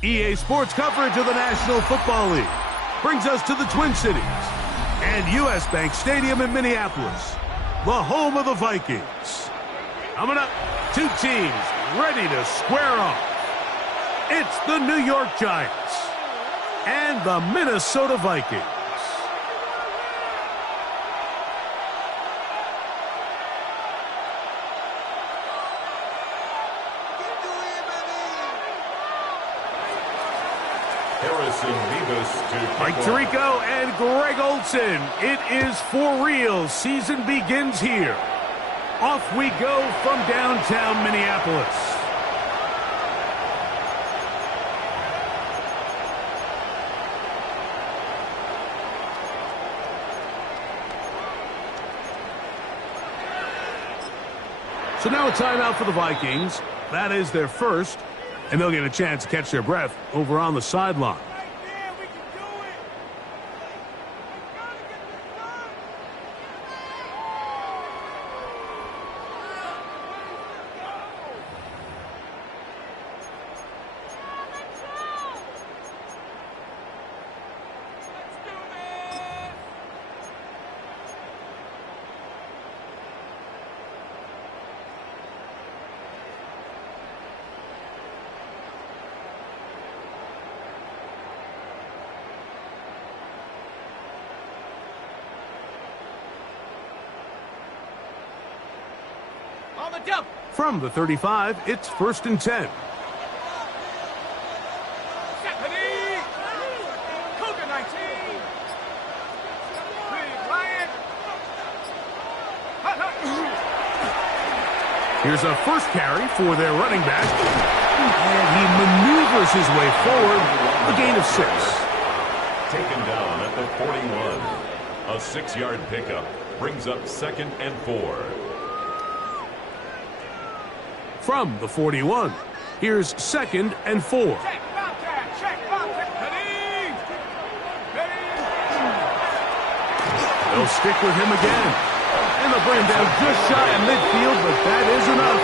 EA Sports coverage of the National Football League brings us to the Twin Cities and U.S. Bank Stadium in Minneapolis, the home of the Vikings. Coming up, two teams ready to square off. It's the New York Giants and the Minnesota Vikings. Mike Tirico and Greg Olson. It is for real. Season begins here. Off we go from downtown Minneapolis. So now a timeout for the Vikings. That is their first, and they'll get a chance to catch their breath over on the sideline. From the 35, it's 1st and 10. Here's a first carry for their running back. And he maneuvers his way forward, a gain of 6. Taken down at the 41. A 6-yard pickup brings up 2nd and 4. From the 41, here's 2nd and 4. They'll stick with him again. And they'll bring him down just shy of midfield, but that is enough.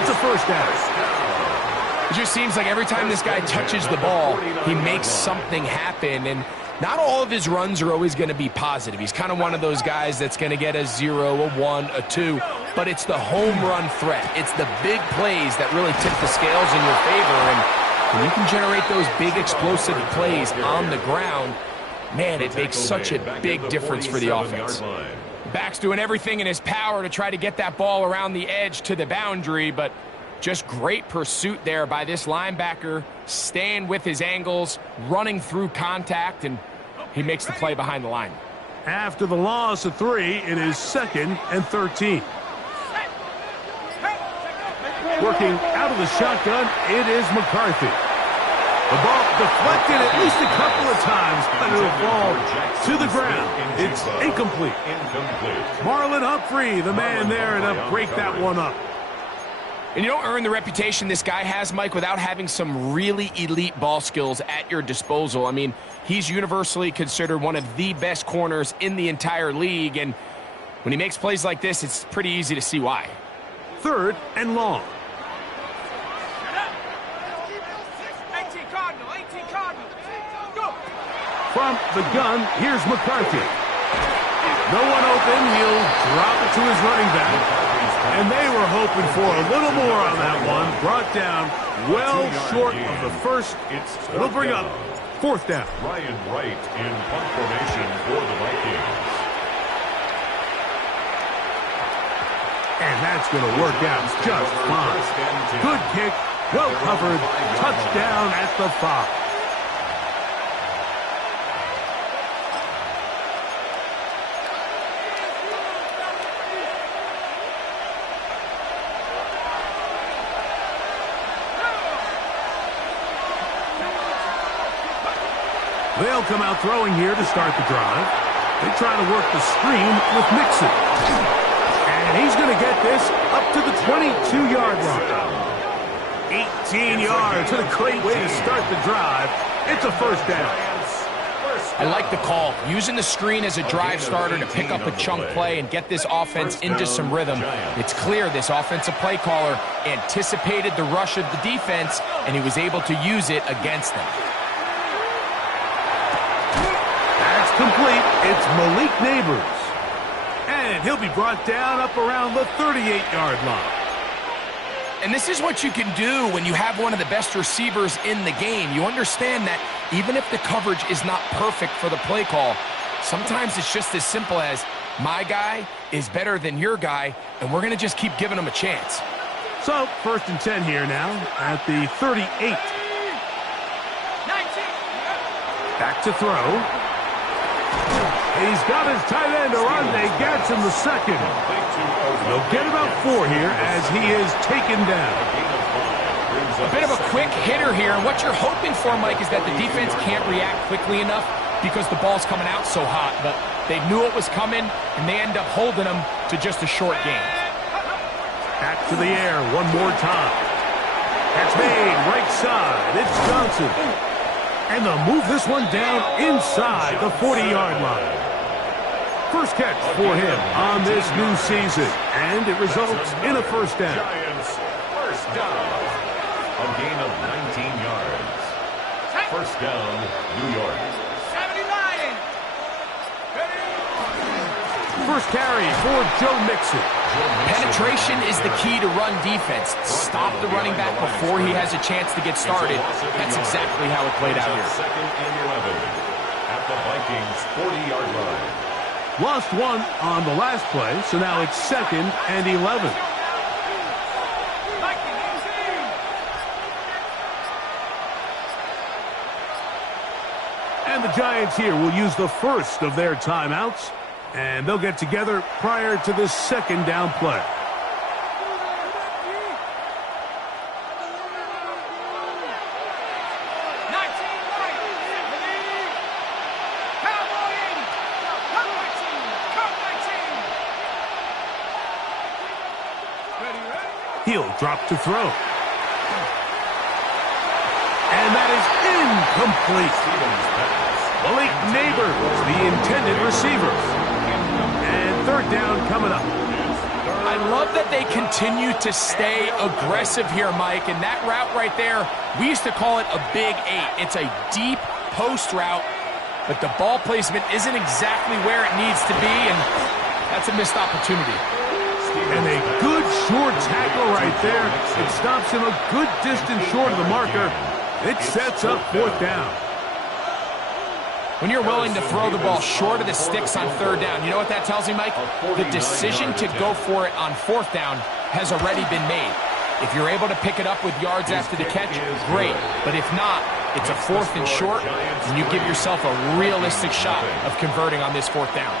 It's a first down. It just seems like every time this guy touches the ball, he makes something happen, and not all of his runs are always going to be positive. He's kind of one of those guys that's going to get a 0, a 1, a 2, but it's the home run threat. It's the big plays that really tip the scales in your favor, and when you can generate those big explosive plays on the ground, man, it makes such a big difference for the offense. Back's doing everything in his power to try to get that ball around the edge to the boundary, but just great pursuit there by this linebacker, staying with his angles, running through contact, and he makes the play behind the line. After the loss of 3, it is 2nd and 13. Working out of the shotgun, it is McCarthy. The ball deflected at least a couple of times, but it'll fall to the ground. It's incomplete. Marlon Humphrey, the man there, to break that one up. And you don't earn the reputation this guy has, Mike, without having some really elite ball skills at your disposal. I mean, he's universally considered one of the best corners in the entire league, and when he makes plays like this, it's pretty easy to see why. 3rd and long. From the gun, here's McCarthy. No one open. He'll drop it to his running back. And they were hoping for a little more on that one. Brought down well short of the first. It'll bring up 4th down. Ryan Wright in punt formation for the Vikings. And that's going to work out just fine. Good kick, Well covered. Touchdown at the 5. They'll come out throwing here to start the drive. They try to work the screen with Mixon. And he's going to get this up to the 22-yard line. 18 yards. What a great way to start the drive. It's a first down. I like the call. Using the screen as a drive starter to pick up a chunk play and get this offense into some rhythm. It's clear this offensive play caller anticipated the rush of the defense, and he was able to use it against them. Complete. It's Malik Neighbors. And he'll be brought down up around the 38-yard line. And this is what you can do when you have one of the best receivers in the game. You understand that even if the coverage is not perfect for the play call, sometimes it's just as simple as my guy is better than your guy, and we're going to just keep giving him a chance. So, 1st and 10 here now at the 38. 19. Back to throw. He's got his tight end, Arande Gatson, the second. They'll get about 4 here as he is taken down. A bit of a quick hitter here, and what you're hoping for, Mike, is that the defense can't react quickly enough because the ball's coming out so hot. But they knew it was coming, and they end up holding them to just a short game. Back to the air one more time. Catch made, right side. It's Johnson. And they'll move this one down inside the 40-yard line. First catch for him on this new season, and it results in a first down. Giants, first down. A gain of 19 yards. First down, New York. 79. First carry for Joe Mixon. Penetration is the key to run defense. Stop the running back before he has a chance to get started. That's exactly how it played out here. Second and 11 at the Vikings 40-yard line. Lost one on the last play, so now it's 2nd and 11. And the Giants here will use the first of their timeouts, and they'll get together prior to the second down play. He'll drop to throw. And that is incomplete. Malik Neighbors, the intended receiver. And 3rd down coming up. I love that they continue to stay aggressive here, Mike. And that route right there, we used to call it a big 8. It's a deep post route, but the ball placement isn't exactly where it needs to be, and that's a missed opportunity. And a good short tackle right there. It stops him a good distance short of the marker. It sets up 4th down. When you're willing to throw the ball short of the sticks on 3rd down, you know what that tells me, Mike? The decision to go for it on 4th down has already been made. If you're able to pick it up with yards after the catch, great. But if not, it's a 4th and short, and you give yourself a realistic shot of converting on this 4th down.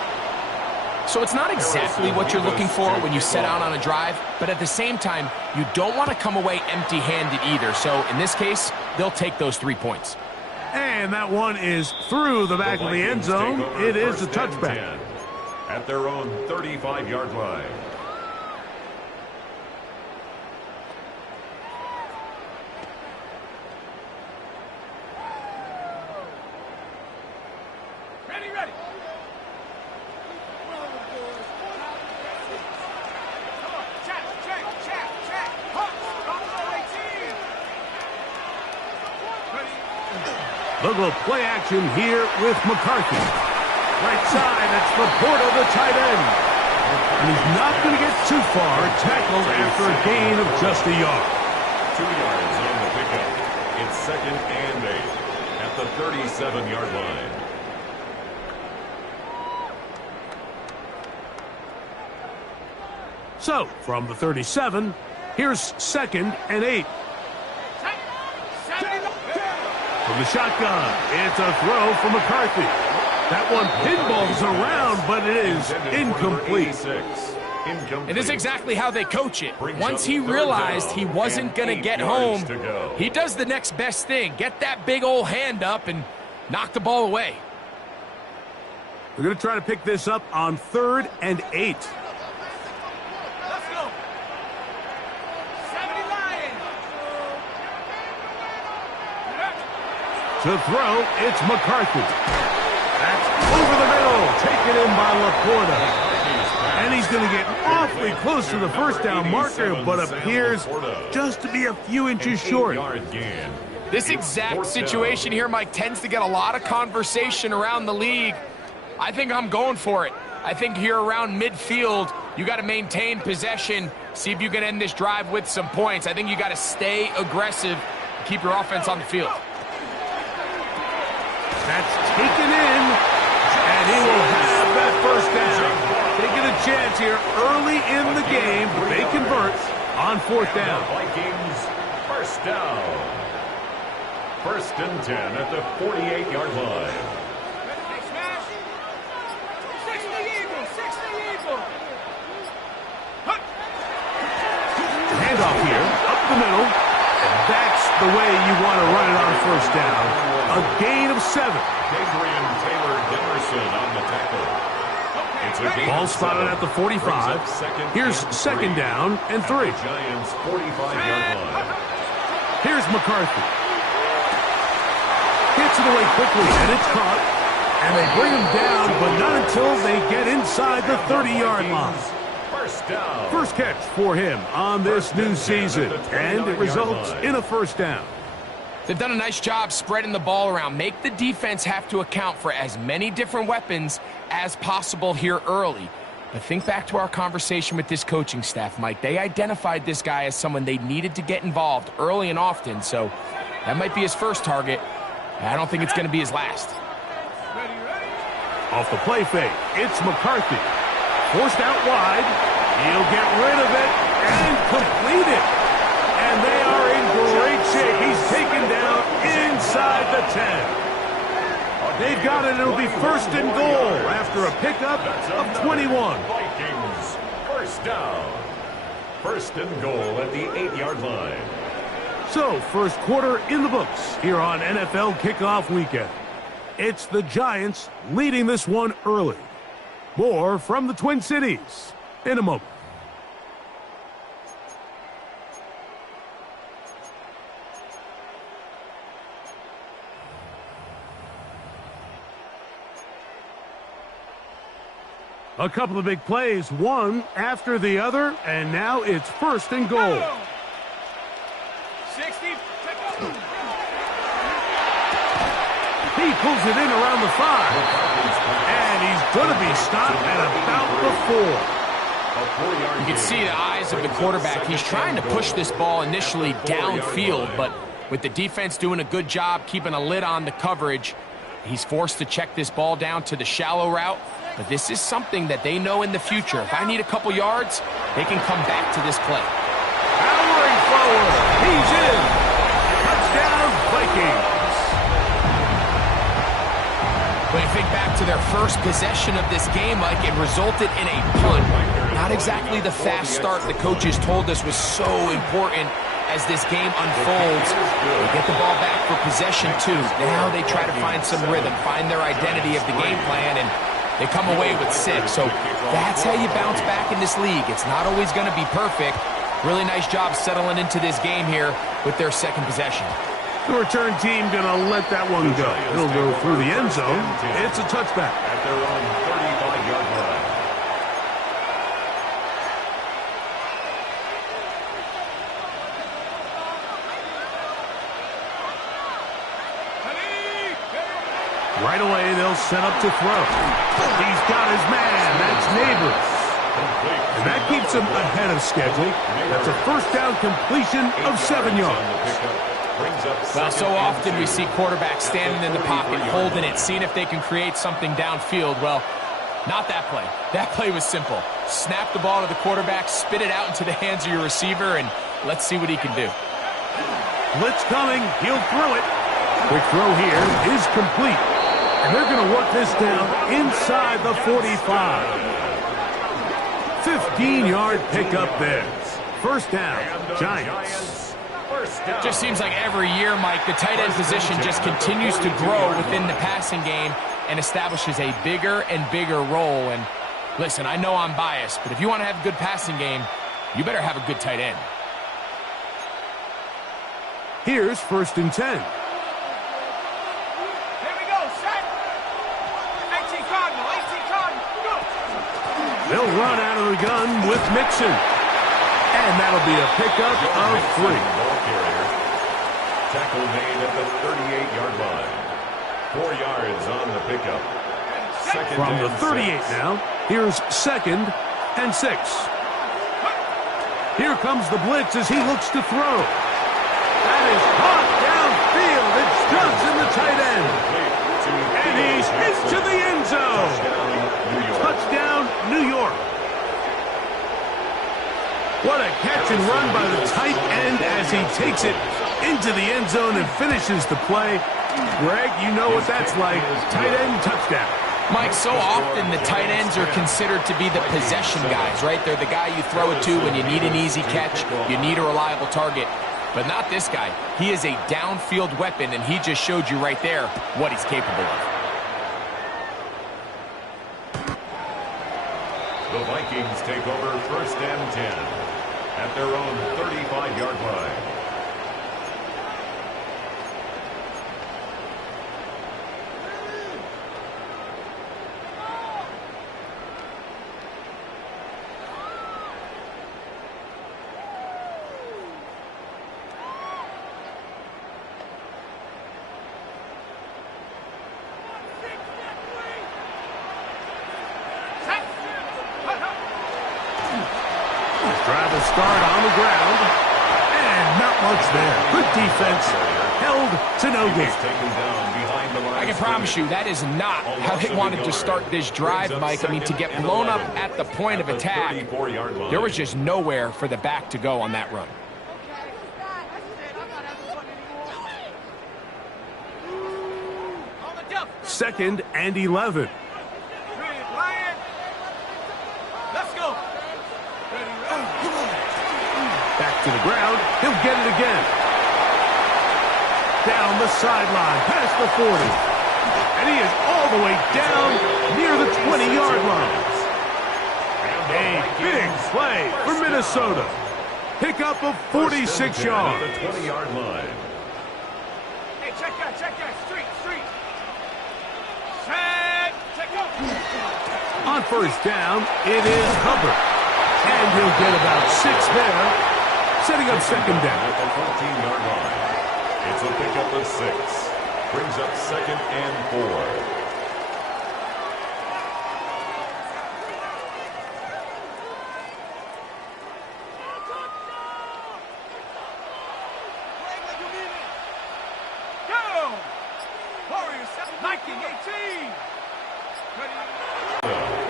So it's not exactly what you're looking for when you set out on a drive, but at the same time, you don't want to come away empty-handed either. So in this case, they'll take those 3 points. And that one is through the back of the end zone. It is a touchback. At their own 35-yard line. Ready. They'll go play action here with McCarthy. Right side, that's Laporta, the tight end. And he's not going to get too far, tackled after a gain of just a yard. 2 yards on the pickup. It's 2nd and 8 at the 37-yard line. So, from the 37, here's 2nd and 8. From the shotgun, it's a throw from McCarthy. That one pinballs around, but it is incomplete. And this is exactly how they coach it. Once he realized he wasn't going to get home, he does the next best thing. Get that big old hand up and knock the ball away. They're going to try to pick this up on 3rd and 8. Let's go. 70 Lions. To throw, it's McCarthy. That's over the middle, taken in by Laporta. And he's going to get awfully close to the first down marker, but appears just to be a few inches short. This exact situation here, Mike, tends to get a lot of conversation around the league. I think I'm going for it. I think here around midfield, you got to maintain possession, see if you can end this drive with some points. I think you got to stay aggressive, keep your offense on the field. That's taken in, and he will have that first down. Taking a chance here early in the game, but they convert on 4th down. Vikings, first down. 1st and 10 at the 48-yard line. Smash. 60 Eagles. 60 Eagles. Handoff here, up the middle, and that's the way you want to run it on 1st down. A gain of 7. Adrian Taylor Demerson on the tackle. Ball spotted at the 45. Here's 2nd down and 3. Giants 45-yard line. Here's McCarthy. Hits it away quickly, and it's caught. And they bring him down, but not until they get inside the 30-yard line. First down. First catch for him on this new season, and it results in a 1st down. They've done a nice job spreading the ball around. Make the defense have to account for as many different weapons as possible here early. But think back to our conversation with this coaching staff, Mike. They identified this guy as someone they needed to get involved early and often, so that might be his first target. I don't think it's going to be his last. Off the play fake, it's McCarthy. Forced out wide. He'll get rid of it and complete it. And they are in great shape. He's taken down inside the 10. They've got it. It'll be 1st and goal after a pickup of 21. Vikings, first down. 1st and goal at the 8-yard line. So, first quarter in the books here on NFL Kickoff Weekend. It's the Giants leading this one early. More from the Twin Cities in a moment. A couple of big plays, one after the other, and now it's 1st and goal. 60. He pulls it in around the 5, and he's going to be stopped at about the 4. You can see the eyes of the quarterback. He's trying to push this ball initially downfield, but with the defense doing a good job keeping a lid on the coverage, he's forced to check this ball down to the shallow route. But this is something that they know in the future. If I need a couple yards, they can come back to this play. Powering forward. He's in. Touchdown, Vikings. When you think back to their first possession of this game, Mike, it resulted in a punt. Not exactly the fast start the coaches told us was so important as this game unfolds. They get the ball back for possession 2. Now they try to find some rhythm, find their identity of the game plan, and they come away with 6. So that's how you bounce back in this league. It's not always going to be perfect. Really nice job settling into this game here with their 2nd possession. The return team going to let that one go. It'll go through the end zone. It's a touchback. At their own 35-yard line. Right away, they'll set up to throw. He's got his man. That's Neighbors. And that keeps him ahead of schedule. That's a 1st down completion of 7 yards. Well, so often we see quarterbacks standing in the pocket, holding it, seeing if they can create something downfield. Well, not that play. That play was simple. Snap the ball to the quarterback, spit it out into the hands of your receiver, and let's see what he can do. Blitz coming. He'll throw it. Quick throw here is complete. And they're going to work this down inside the 45. 15-yard pickup there. First down, Giants. It just seems like every year, Mike, the tight end position just continues to grow within the passing game and establishes a bigger and bigger role. And listen, I know I'm biased, but if you want to have a good passing game, you better have a good tight end. Here's 1st and 10. Here we go, set. 18 Cardinal, 18 Cardinal, go. They'll run out of the gun with Mixon. And that'll be a pickup of 3. Ball carrier. Tackle made at the 38-yard line. 4 yards on the pickup. Second From the and 38 6. now, here's 2nd and 6. Here comes the blitz as he looks to throw. That is caught downfield. It's Johnson, the tight end. And he's into the end zone. Touchdown, New York. What a catch and run by the tight end as he takes it into the end zone and finishes the play. Greg, you know what that's like. Tight end touchdown. Mike, so often the tight ends are considered to be the possession guys, right? They're the guy you throw it to when you need an easy catch, you need a reliable target. But not this guy. He is a downfield weapon, and he just showed you right there what he's capable of. The Vikings take over 1st and 10 at their own 35-yard line. Drive will start on the ground. And not much there. Good defense. Held to no gain. Taken down behind the line. I can promise you that is not how they wanted to start this drive, Mike. I mean, to get blown up at the point of attack, there was just nowhere for the back to go on that run. On the jump. 2nd and 11. Let's go. Back to the ground. He'll get it again. Down the sideline, past the 40. And he is all the way down near the 20-yard line. A big play for Minnesota. Pickup of 46 yards. The 20-yard line. Hey, check that. Street. Set. Check out. On 1st down, it is Hubbard. And he'll get about 6 there, setting up 2nd down. At the 14-yard line. It's a pickup of 6. Brings up 2nd and 4.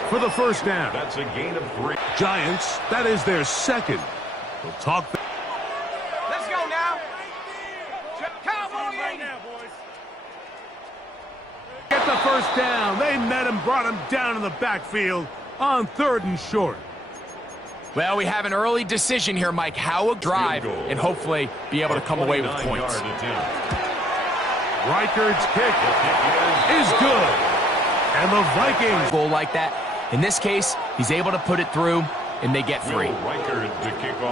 For the 1st down. That's a gain of 3. Giants, that is their 2nd. We'll talk. Let's go now. Cowboy right now, boys. Get the 1st down. They met him, brought him down in the backfield on 3rd and short. Well, we have an early decision here, Mike. How a drive and hopefully be able to come away with points. Reichard's kick is good. And the Vikings Goal like that. In this case, he's able to put it through, and they get 3.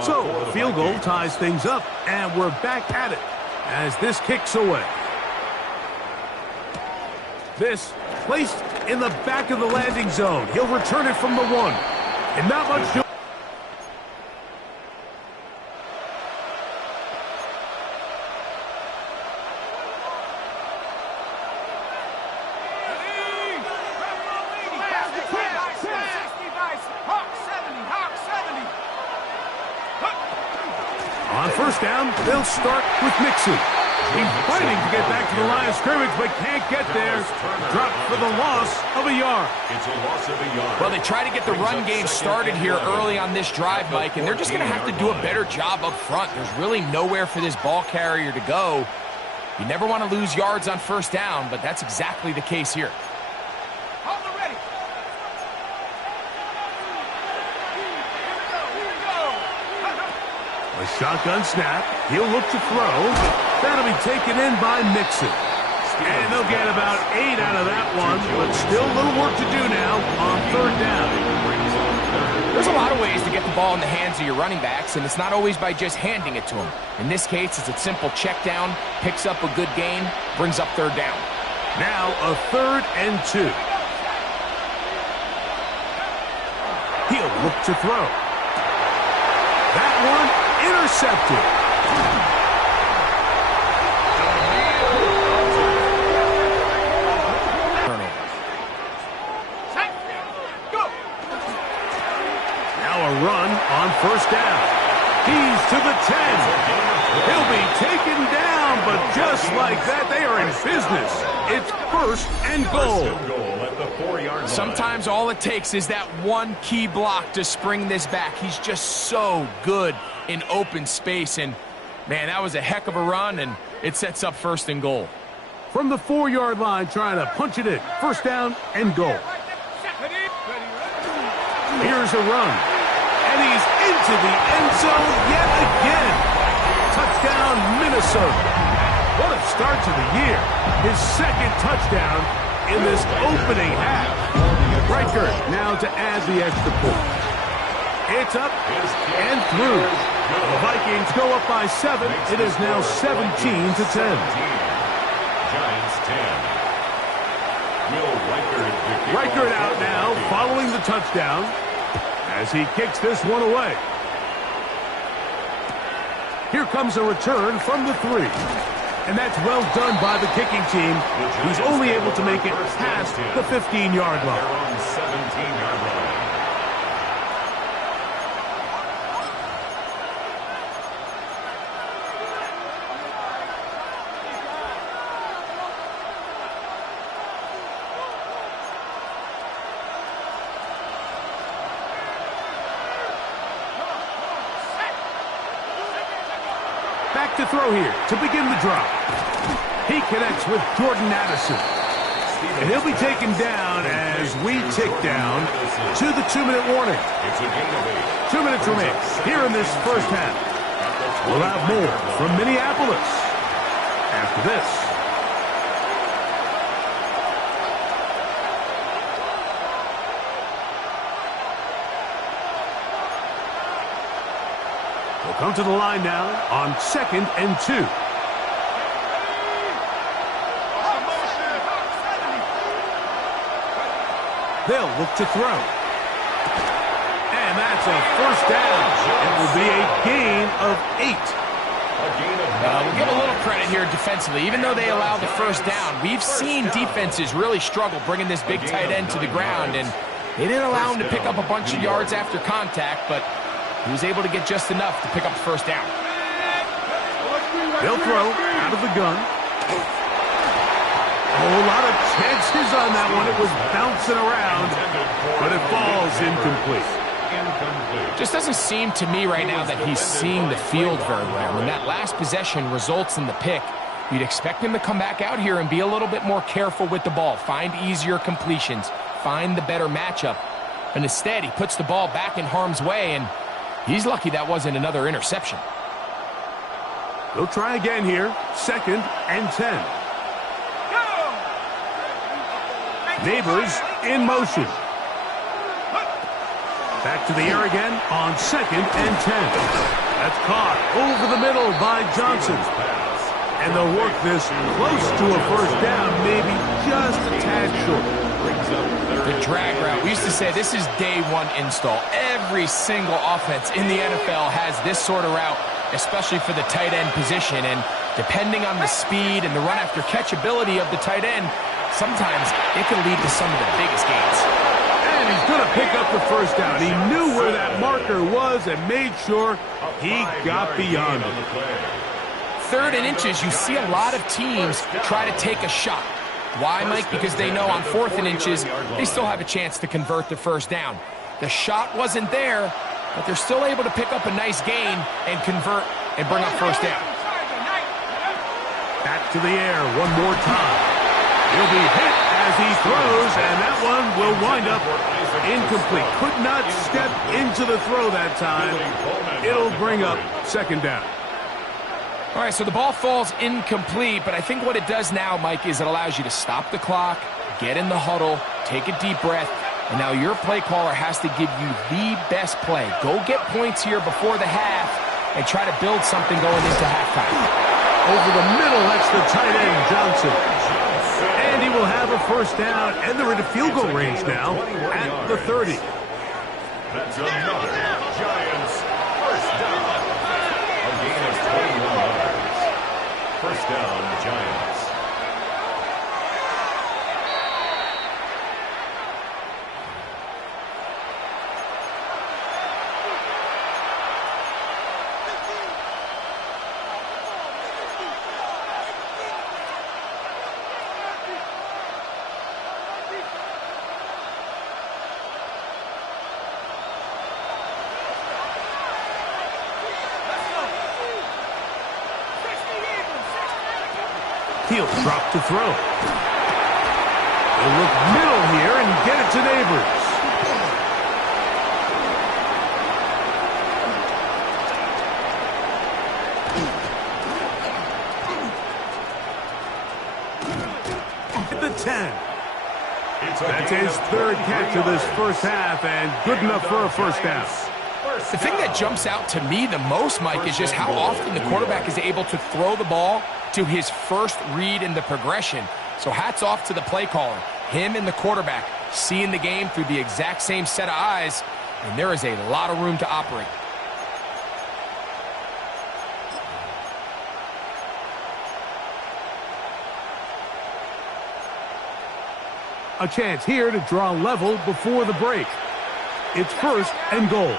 So, a field goal ties things up, and we're back at it as this kicks away. This placed in the back of the landing zone. He'll return it from the 1. And not much to On 1st down, they'll start with Mixon. He's fighting to get back to the line of scrimmage, but can't get there. Dropped for the loss of a yard. It's a loss of a yard. Well, they try to get the run game started here early on this drive, Mike, and they're just going to have to do a better job up front. There's really nowhere for this ball carrier to go. You never want to lose yards on first down, but that's exactly the case here. Hold it ready. A shotgun snap. He'll look to throw. That'll be taken in by Mixon. And they'll get about 8 out of that one, but still a little work to do now on third down. There's a lot of ways to get the ball in the hands of your running backs, and it's not always by just handing it to them. In this case, it's a simple check down, picks up a good gain, brings up third down. Now a 3rd and 2. He'll look to throw. That one intercepted. Run on first down. He's to the 10. He'll be taken down, but just like that, they are in business. It's 1st and goal. At the 4-yard line. Sometimes all it takes is that one key block to spring this back. He's just so good in open space, and man, that was a heck of a run, and it sets up 1st and goal. From the 4-yard line, trying to punch it in. 1st down and goal. Here's a run. And he's into the end zone yet again. Touchdown, Minnesota. What a start to the year. His 2nd touchdown in this opening half. Riker now to add the extra point. It's up and through. The Vikings go up by 7. It is now 17-10. Giants 10. Will Riker out now, following the touchdown, as he kicks this one away. Here comes a return from the 3. And that's well done by the kicking team, who's only able to make it past the 15-yard line. They're on 17-yard line. Back to throw here to begin the drive. He connects with Jordan Addison. And he'll be taken down as we tick down to the 2-minute warning. It's a gain of 8. 2 minutes remain here in this first half. We'll have more from Minneapolis after this. We'll come to the line now on 2nd and 2. They'll look to throw. And that's a 1st down. It will be a gain of 8. We'll give a little credit here defensively. Even though they allow the 1st down, we've seen defenses really struggle bringing this big tight end to the ground, and they didn't allow him to pick up a bunch of yards after contact, but he was able to get just enough to pick up the 1st down. They'll throw out of the gun. A whole lot of chances on that one. It was bouncing around, but it falls incomplete. Just doesn't seem to me right now that he's seeing the field very well. When that last possession results in the pick, you'd expect him to come back out here and be a little bit more careful with the ball, find easier completions, find the better matchup. And instead, he puts the ball back in harm's way, and he's lucky that wasn't another interception. They'll try again here. 2nd and 10. Neighbors in motion. Back to the air again on 2nd and 10. That's caught over the middle by Johnson. And they'll work this close to a 1st down, maybe just a tad short. The drag route. We used to say this is day 1 install. Every single offense in the NFL has this sort of route, especially for the tight end position. And depending on the speed and the run after catch ability of the tight end, sometimes it can lead to some of the biggest gains. And he's going to pick up the 1st down. He knew where that marker was and made sure he got beyond it. 3rd and inches, you see a lot of teams try to take a shot. Why, Mike? Because they know on 4th and inches, they still have a chance to convert the 1st down. The shot wasn't there, but they're still able to pick up a nice gain and convert and bring up 1st down. Back to the air one more time. He'll be hit as he throws, and that one will wind up incomplete. Could not step into the throw that time. It'll bring up second down. All right, so the ball falls incomplete, but I think what it does now, Mike, is it allows you to stop the clock, get in the huddle, take a deep breath, and now your play caller has to give you the best play. Go get points here before the half and try to build something going into halftime. Over the middle, that's the tight end, Johnson. And he will have a first down, and they're into field goal range now at the 30. That's another Giants first down. A gain of 21 yards. First down, Giants. He'll drop to throw. He'll look middle here and get it to Neighbors. At the 10. That's his third catch of this first half, and good enough for a first down. The thing that jumps out to me the most, Mike, is just how often the quarterback is able to throw the ball to his first read in the progression. So hats off to the play caller. Him and the quarterback seeing the game through the exact same set of eyes, and there is a lot of room to operate. A chance here to draw level before the break. It's first and goal.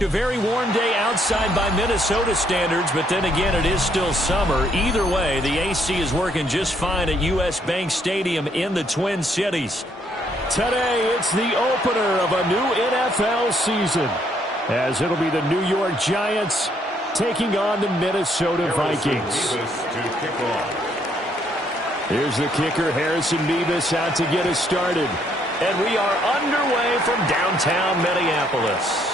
A very warm day outside by Minnesota standards, but then again, it is still summer. Either way, the AC is working just fine at U.S. Bank Stadium in the Twin Cities. Today, it's the opener of a new NFL season, as it'll be the New York Giants taking on the Minnesota Vikings. Here's the kicker, Harrison Mevis, out to get us started. And we are underway from downtown Minneapolis.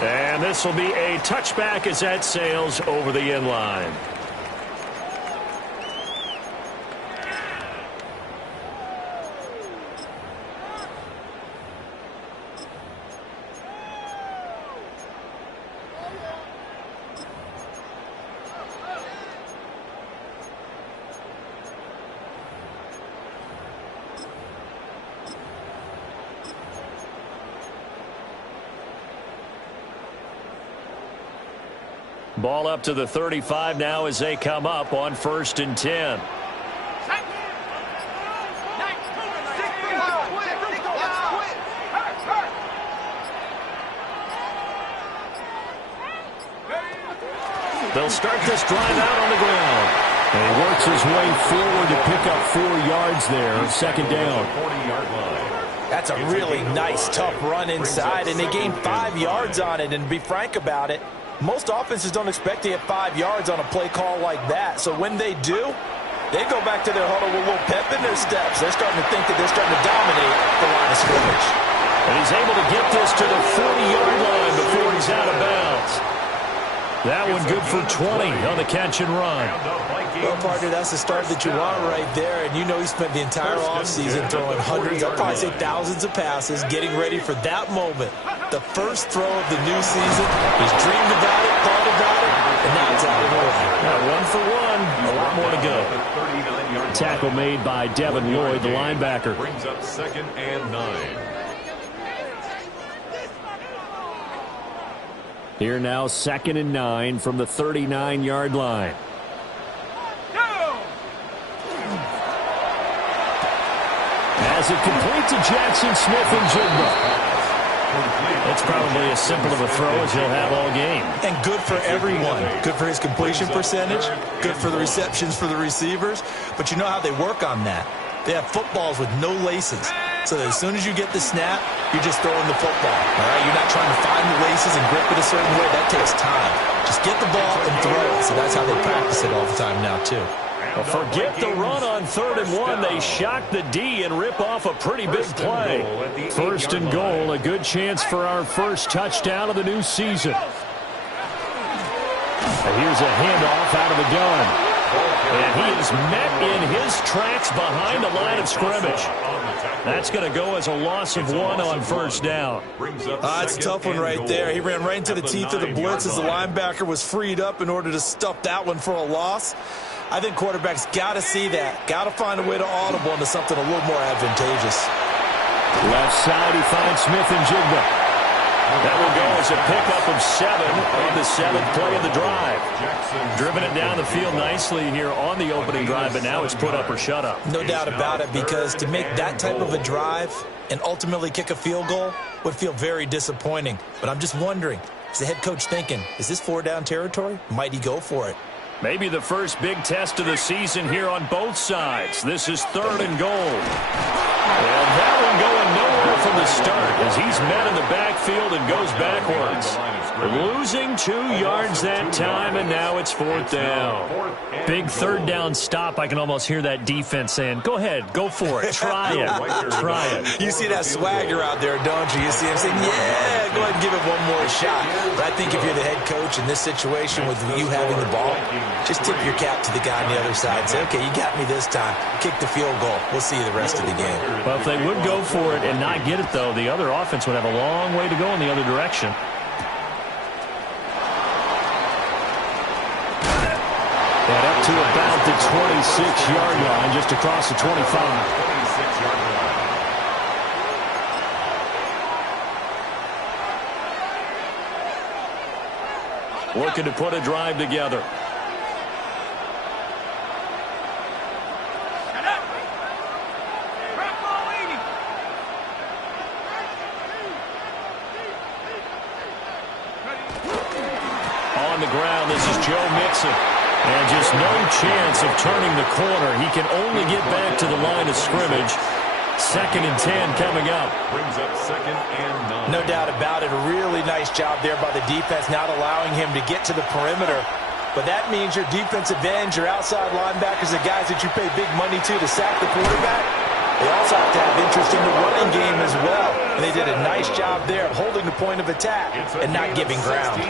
And this will be a touchback as that sails over the end line. Ball up to the 35 now as they come up on 1st and 10. They'll start this drive out on the ground. And he works his way forward to pick up 4 yards there. 2nd down. 40-yard line. That's a really nice, tough run inside, and they gained 5 yards on it. And to be frank about it, most offenses don't expect to get 5 yards on a play call like that. So when they do, they go back to their huddle with a little pep in their steps. They're starting to think that they're starting to dominate the line of scrimmage. And he's able to get this to the 40-yard line before he's out of bounds. That one good for 20 on the catch and run. Well, partner, that's the start that you want right there. And you know he spent the entire offseason throwing hundreds, I'd probably say thousands of passes, getting ready for that moment. The first throw of the new season. He's dreamed about it, thought about it, and now it's out of the way. Now 1 for 1. A lot more to go. Tackle made by Devin Lloyd, the linebacker. Brings up 2nd and 9. Here now, 2nd and 9 from the 39-yard line. As it complete to Jackson Smith and Jigba. That's probably as simple of a throw as he'll have all game. And good for everyone. Good for his completion percentage. Good for the receptions for the receivers. But you know how they work on that. They have footballs with no laces. So as soon as you get the snap, you're just throwing the football. All right? You're not trying to find the laces and grip it a certain way. That takes time. Just get the ball and throw it. So that's how they practice it all the time now, too. Well, forget the run on 3rd and 1. They shock the D and rip off a pretty big play. 1st and goal, a good chance for our first touchdown of the new season. And here's a handoff out of the gun. And he is met in his tracks behind the line of scrimmage. That's going to go as a loss of 1 on 1st down. It's a tough one right there. He ran right into the teeth of the blitz as the linebacker was freed up in order to stuff that one for a loss. I think quarterbacks got to see that. Got to find a way to audible into something a little more advantageous. Left side, he finds Smith and Jigba. That will go as a pickup of 7 on the 7th play of the drive. Driven it down the field nicely here on the opening drive, but now it's put up or shut up. No doubt about it, because to make that type of a drive and ultimately kick a field goal would feel very disappointing. But I'm just wondering, is the head coach thinking, is this 4-down territory? Might he go for it? Maybe the first big test of the season here on both sides. This is 3rd and goal. And that one going nowhere from the start as he's met in the backfield and goes backwards. Losing 2 yards that time, and now it's 4th down. Big 3rd down stop. I can almost hear that defense saying, go ahead, go for it, try it, try it. You see that swagger out there, don't you? You see him saying, yeah, go ahead and give it one more shot. But I think if you're the head coach in this situation with you having the ball, just tip your cap to the guy on the other side. Say, okay, you got me this time. Kick the field goal. We'll see you the rest of the game. Well, if they would go for it and not get it, though, the other offense would have a long way to go in the other direction. And up to about the 26-yard line, just across the 25. Looking to put a drive together. On the ground, this is Joe Mixon. And just no chance of turning the corner. He can only get back to the line of scrimmage. 2nd and 10 coming up. Brings up 2nd and 9. No doubt about it. A really nice job there by the defense, not allowing him to get to the perimeter. But that means your defensive ends, your outside linebackers, the guys that you pay big money to sack the quarterback, they also have to have interest in the running game as well. And they did a nice job there of holding the point of attack and not giving ground.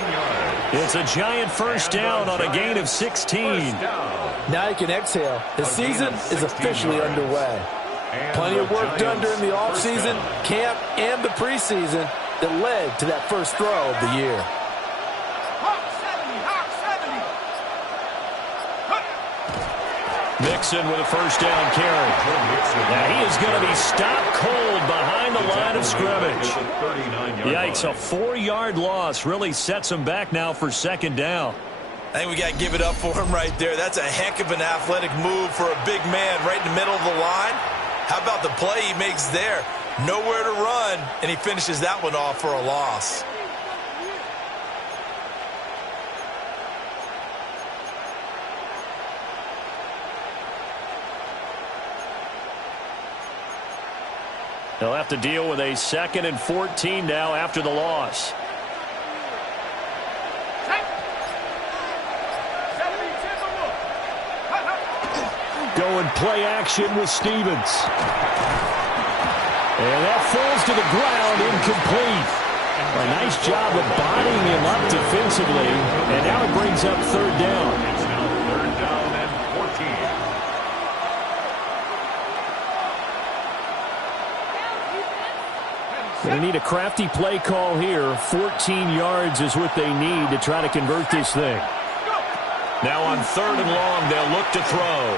It's a giant first down on a gain of 16. Now you can exhale. The season is officially underway. Plenty of work done during the offseason, camp, and the preseason that led to that first throw of the year. Mixon with a first down carry. Now he is going to be stopped cold behind the line of scrimmage. Yikes, a 4-yard loss really sets him back now for 2nd down. I think we got to give it up for him right there. That's a heck of an athletic move for a big man right in the middle of the line. How about the play he makes there? Nowhere to run, and he finishes that one off for a loss. They'll have to deal with a 2nd and 14 now after the loss. Going play action with Stevens. And that falls to the ground, incomplete. A nice job of bodying him up defensively. And now it brings up 3rd down. It's now 3rd down and 14. They need a crafty play call here. 14 yards is what they need to try to convert this thing. Now on 3rd and long, they'll look to throw.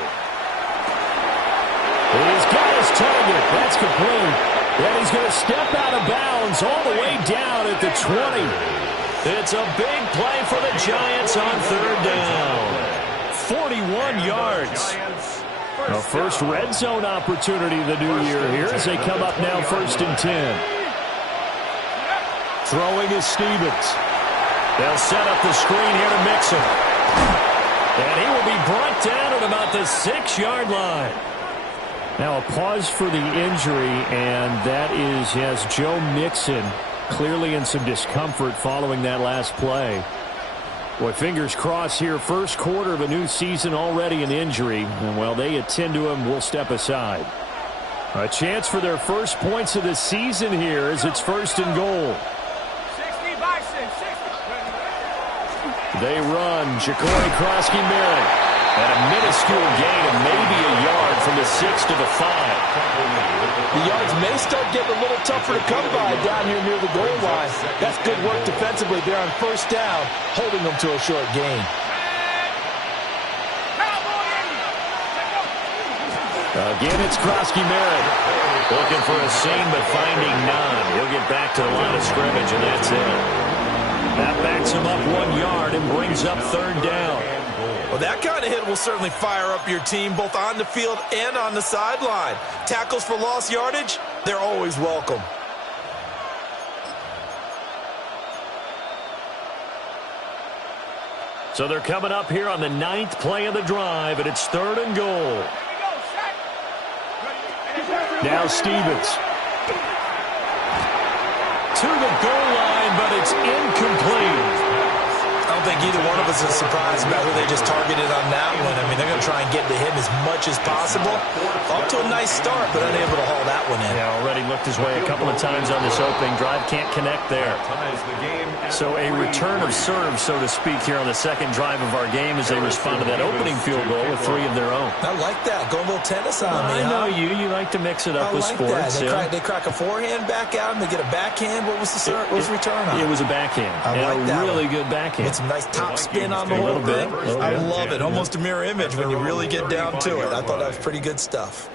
He's got his target. That's complete. And he's going to step out of bounds all the way down at the 20. It's a big play for the Giants on 3rd down. 41 yards. The first red zone opportunity of the new year here as they come up now 1st and 10. Throwing is Stevens. They'll set up the screen here to Mixon. And he will be brought down at about the 6-yard line. Now a pause for the injury, and that is, yes, Joe Mixon clearly in some discomfort following that last play. Boy, fingers crossed here. First quarter of a new season, already an injury. And while they attend to him, we'll step aside. A chance for their first points of the season here as it's 1st and goal. 60 Bison, 60. They run. Ja'Cory Krosky-Merritt. At a minuscule gain of maybe a yard from the 6 to the 5. The yards may start getting a little tougher to come by down here near the goal line. That's good work defensively there on 1st down, holding them to a short gain. Again, it's Krosky-Merritt. Looking for a seam, but finding none. He'll get back to the line of scrimmage, and that's it. That backs him up 1 yard and brings up third down. Well, that kind of hit will certainly fire up your team both on the field and on the sideline. Tackles for lost yardage, they're always welcome. So they're coming up here on the 9th play of the drive, and it's 3rd and goal. Now Stevens. To the goal line, but it's incomplete. I don't think either one of us is surprised about who they just targeted on that one. I mean, they're going to try and get to him as much as possible. Off to a nice start, but unable to haul that one in. Yeah, already looked his way a couple of times on this opening drive. Can't connect there. So a return of serve, so to speak, here on the second drive of our game as they respond to that opening field goal with 3 of their own. I like that. Go a little tennis on me, I know you. You like to mix it up with sports. They crack a forehand back out, and they get a backhand. What was the return on? It was a backhand. I like that. Really good backhand. With some nice top spin on the whole thing. I love it. Almost a mirror image when you really get down to it. I thought that was pretty good stuff.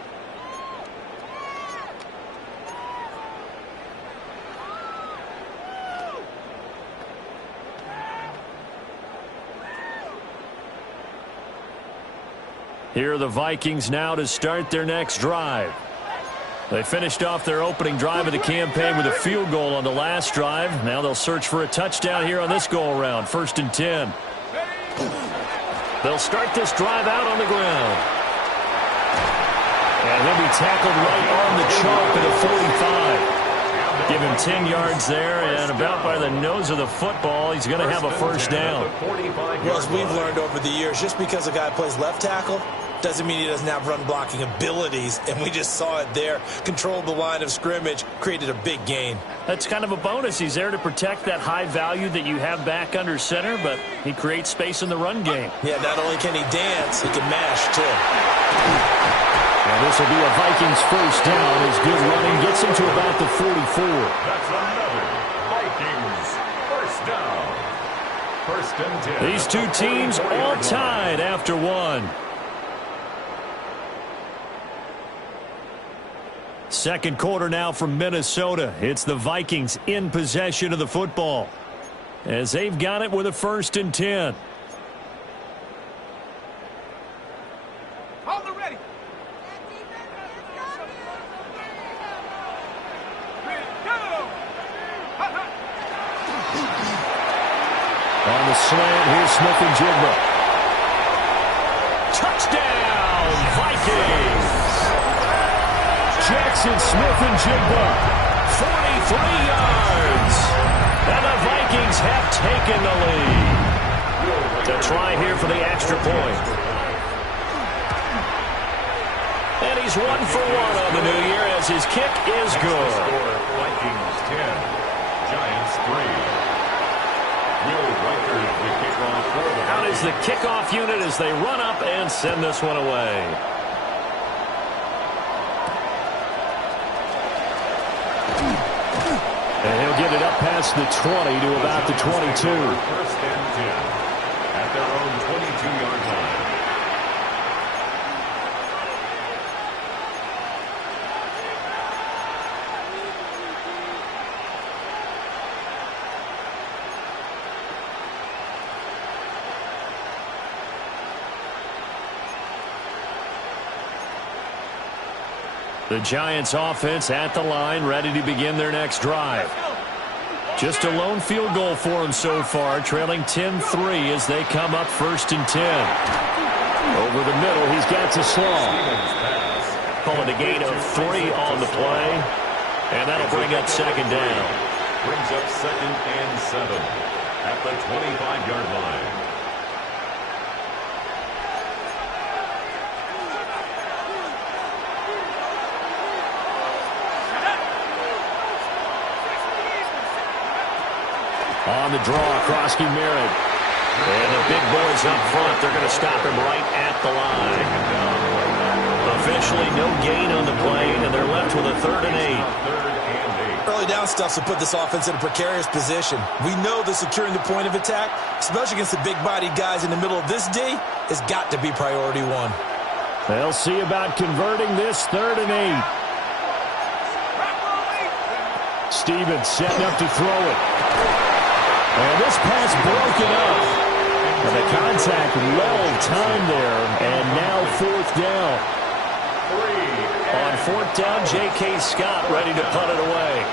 Here are the Vikings now to start their next drive. They finished off their opening drive of the campaign with a field goal on the last drive. Now they'll search for a touchdown here on this go-around. 1st and 10. They'll start this drive out on the ground. And he'll be tackled right on the chalk at a 45. Give him 10 yards there, and about by the nose of the football, he's going to have a first down. Well, as we've learned over the years, just because a guy plays left tackle doesn't mean he doesn't have run-blocking abilities, and we just saw it there. Controlled the line of scrimmage, created a big gain. That's kind of a bonus. He's there to protect that high value that you have back under center, but he creates space in the run game. Yeah, not only can he dance, he can mash, too. And this will be a Vikings first down as good running gets him to about the 44. That's another Vikings first down. 1st and 10. These two teams all tied after 1. Second quarter now from Minnesota. It's the Vikings in possession of the football as they've got it with a 1st and 10. Hold it ready. On the slant, here's Smith-Njigba. Touchdown, Vikings! Jackson Smith-Njigba, 43 yards. And the Vikings have taken the lead. To try here for the extra point. And he's 1 for 1 on the new year as his kick is good. Vikings 10, Giants 3. Out is the kickoff unit as they run up and send this one away. And he'll get it up past the 20 to about the 22. 1st and 10 at their own 22-yard line. The Giants offense at the line, ready to begin their next drive. Just a lone field goal for them so far, trailing 10-3 as they come up 1st and 10. Over the middle, he's got to Slaw. Calling a gain of 3 on the play, and that'll bring up 2nd down. Brings up 2nd and 7 at the 25-yard line. On the draw, Krosky-Merritt. And the big boys up front, they're going to stop him right at the line. Officially no gain on the play, and they're left with a 3rd and 8. Early down stuff will put this offense in a precarious position. We know that securing the point of attack, especially against the big-bodied guys in the middle of this D, has got to be priority 1. They'll see about converting this 3rd and 8. Stevens setting up to throw it. And this pass broken up. And the contact well timed there. And now 4th down. On 4th down, J.K. Scott ready to punt it away.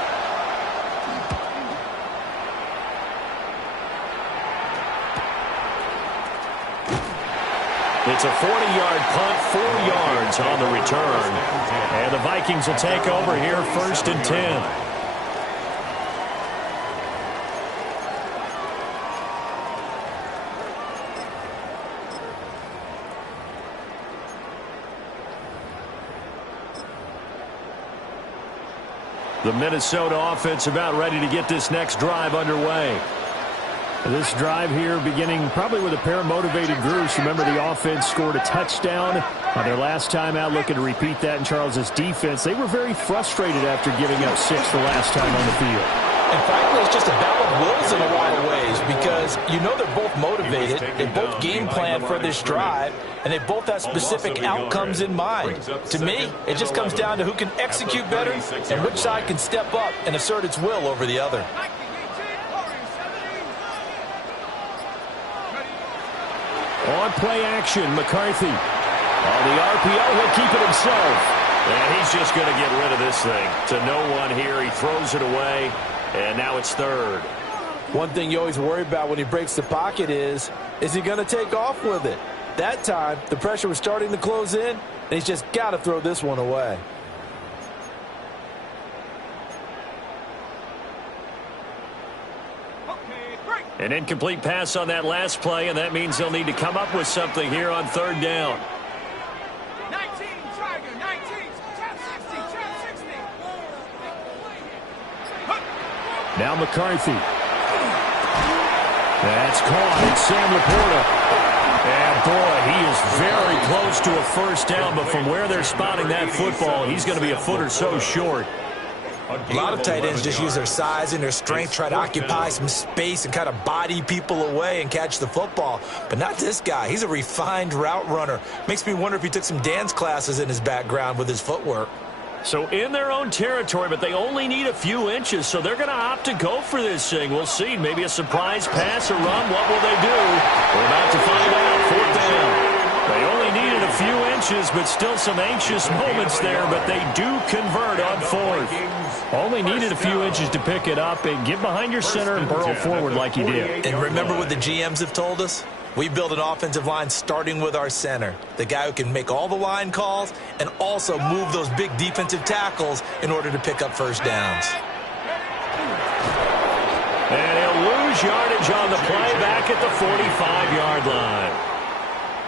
It's a 40-yard punt, 4 yards on the return. And the Vikings will take over here 1st and 10. The Minnesota offense about ready to get this next drive underway. This drive here beginning probably with a pair of motivated groups. Remember, the offense scored a touchdown on their last time out. Looking to repeat that in Charles's defense. They were very frustrated after giving up 6 the last time on the field. And frankly, it's just a battle of wills in a lot of ways because you know they're both motivated. They both game plan for this drive, and they both have specific outcomes in mind. To me, it just comes down to who can execute better and which side can step up and assert its will over the other. On play action, McCarthy. On the RPO, he'll keep it himself. And he's just going to get rid of this thing. To no one here. He throws it away, and now it's 3rd. One thing you always worry about when he breaks the pocket is he going to take off with it? That time, the pressure was starting to close in, and he's just got to throw this one away. An incomplete pass on that last play, and that means they'll need to come up with something here on 3rd down. 19, Tiger, 19, 10-60, 10-60. Now McCarthy. That's caught. It's Sam Laporta. And boy, he is very close to a 1st down, but from where they're spotting that football, he's going to be a foot or so short. A lot of tight ends just use their size and their strength, try to occupy some space and kind of body people away and catch the football. But not this guy. He's a refined route runner. Makes me wonder if he took some dance classes in his background with his footwork. So in their own territory, but they only need a few inches, so they're going to opt to go for this thing. We'll see. Maybe a surprise pass or run. What will they do? We're about to find out. 4th down. They only needed a few inches, but still some anxious moments there, but they do convert on 4th. Only needed a few inches to pick it up and get behind your center and burrow forward like you did. And remember what the GMs have told us? We build an offensive line starting with our center, the guy who can make all the line calls and also move those big defensive tackles in order to pick up 1st downs. And he'll lose yardage on the play back at the 45-yard line.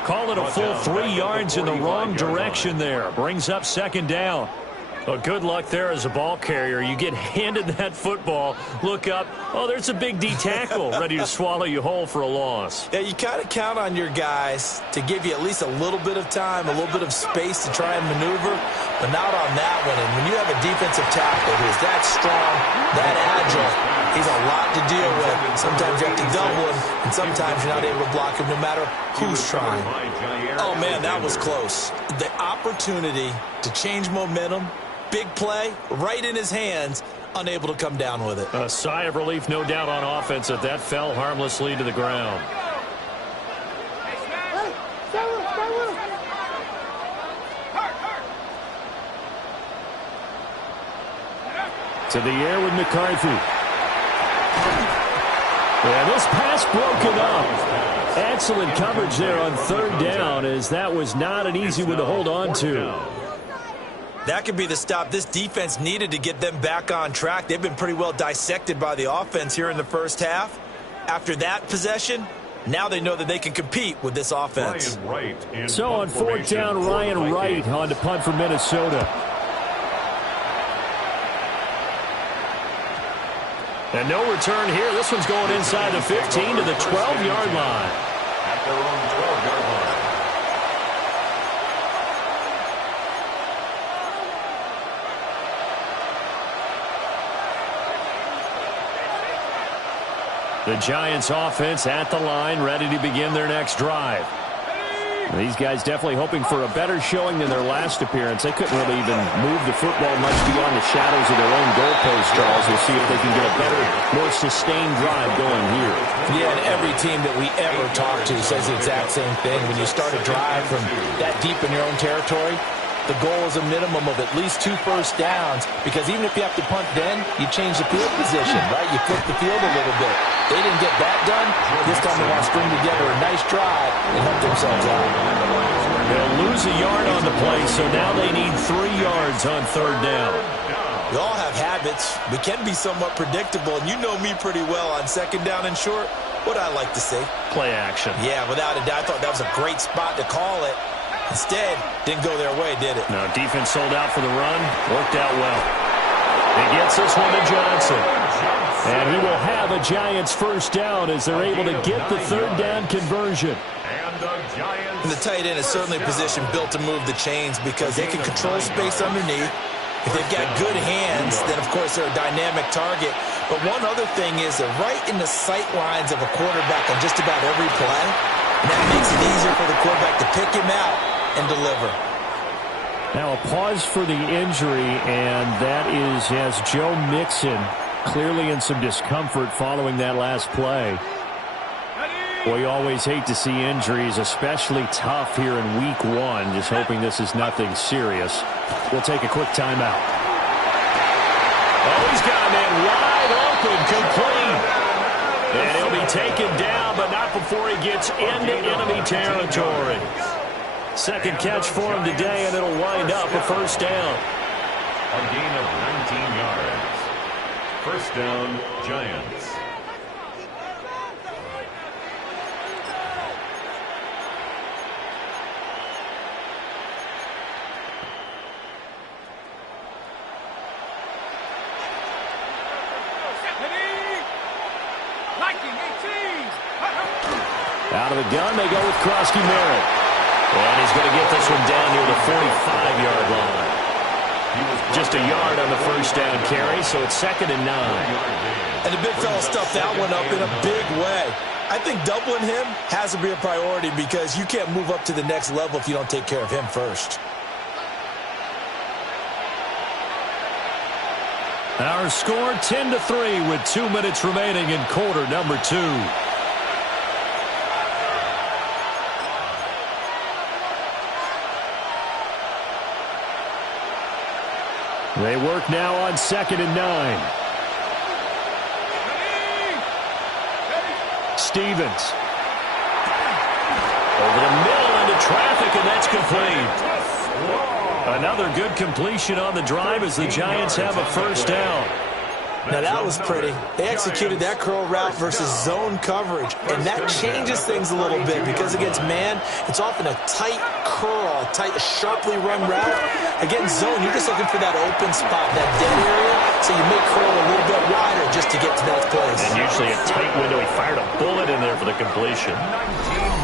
Call it a full 3 yards in the wrong direction there. Brings up 2nd down. Well, good luck there as a ball carrier. You get handed that football, look up, oh, there's a big D tackle ready to swallow you whole for a loss. Yeah, you kind of count on your guys to give you at least a little bit of time, a little bit of space to try and maneuver, but not on that one. And when you have a defensive tackle who's that strong, that agile, he's a lot to deal with. Sometimes you have to double him, and sometimes you're not able to block him no matter who's trying. Oh, man, that was close. The opportunity to change momentum, big play, right in his hands, unable to come down with it. A sigh of relief, no doubt, on offense that that fell harmlessly to the ground. To the air with McCarthy. Yeah, this pass broken up. Excellent coverage there on 3rd down, as that was not an easy one to hold on to. That could be the stop this defense needed to get them back on track. They've been pretty well dissected by the offense here in the 1st half. After that possession, now they know that they can compete with this offense. So on 4th down, Ryan Wright on to punt for Minnesota. And no return here. This one's going inside the 15 to the 12-yard line. At their own 12-yard line. The Giants offense at the line, ready to begin their next drive. These guys definitely hoping for a better showing than their last appearance. They couldn't really even move the football much beyond the shadows of their own goalpost, Charles. We'll see if they can get a better, more sustained drive going here. Yeah, and every team that we ever talk to says the exact same thing. When you start a drive from that deep in your own territory, the goal is a minimum of at least 2 first downs, because even if you have to punt then, you change the field position, right? You flip the field a little bit. They didn't get that done. This time they want to string together a nice drive and help themselves out. They'll lose a yard on the play, so now they need 3 yards on 3rd down. We all have habits. We can be somewhat predictable, and you know me pretty well on 2nd down and short. What I like to say? Play action. Yeah, without a doubt. I thought that was a great spot to call it. Instead, didn't go their way, did it? No, defense sold out for the run. Worked out well. He gets this one to Johnson. And he will have a Giants 1st down as they're able to get the 3rd down conversion. And the tight end is certainly a position built to move the chains because they can control space underneath. If they've got good hands, then, of course, they're a dynamic target. But one other thing is they're right in the sight lines of a quarterback on just about every play. And that makes it easier for the quarterback to pick him out and deliver. Now a pause for the injury, and that is as Joe Mixon clearly in some discomfort following that last play. We always hate to see injuries, especially tough here in week 1. Just hoping this is nothing serious. We'll take a quick timeout. Oh, he's got a man wide open, complete. And he'll be taken down, but not before he gets into enemy territory. 2nd catch for him today, and it'll wind up a 1st down. A gain of 19 yards. 1st down, Giants. Out of the gun, they go with Krosky Merritt. And he's going to get this one down near the 45-yard line. Just a yard on the 1st down carry, so it's 2nd and 9. And the big fella stuffed that one up in a big way. I think doubling him has to be a priority because you can't move up to the next level if you don't take care of him first. Our score 10-3 with 2 minutes remaining in quarter number 2. They work now on 2nd and 9. Stevens. Over the middle into traffic, and that's complete. Another good completion on the drive as the Giants have a 1st down. Now that was pretty. They executed that curl route versus zone coverage, and that changes things a little bit because against man, it's often a tight curl, a tight, sharply run route. Against zone, you're just looking for that open spot, that dead area, so you may curl a little bit wider just to get to that place. And usually a tight window. He fired a bullet in there for the completion.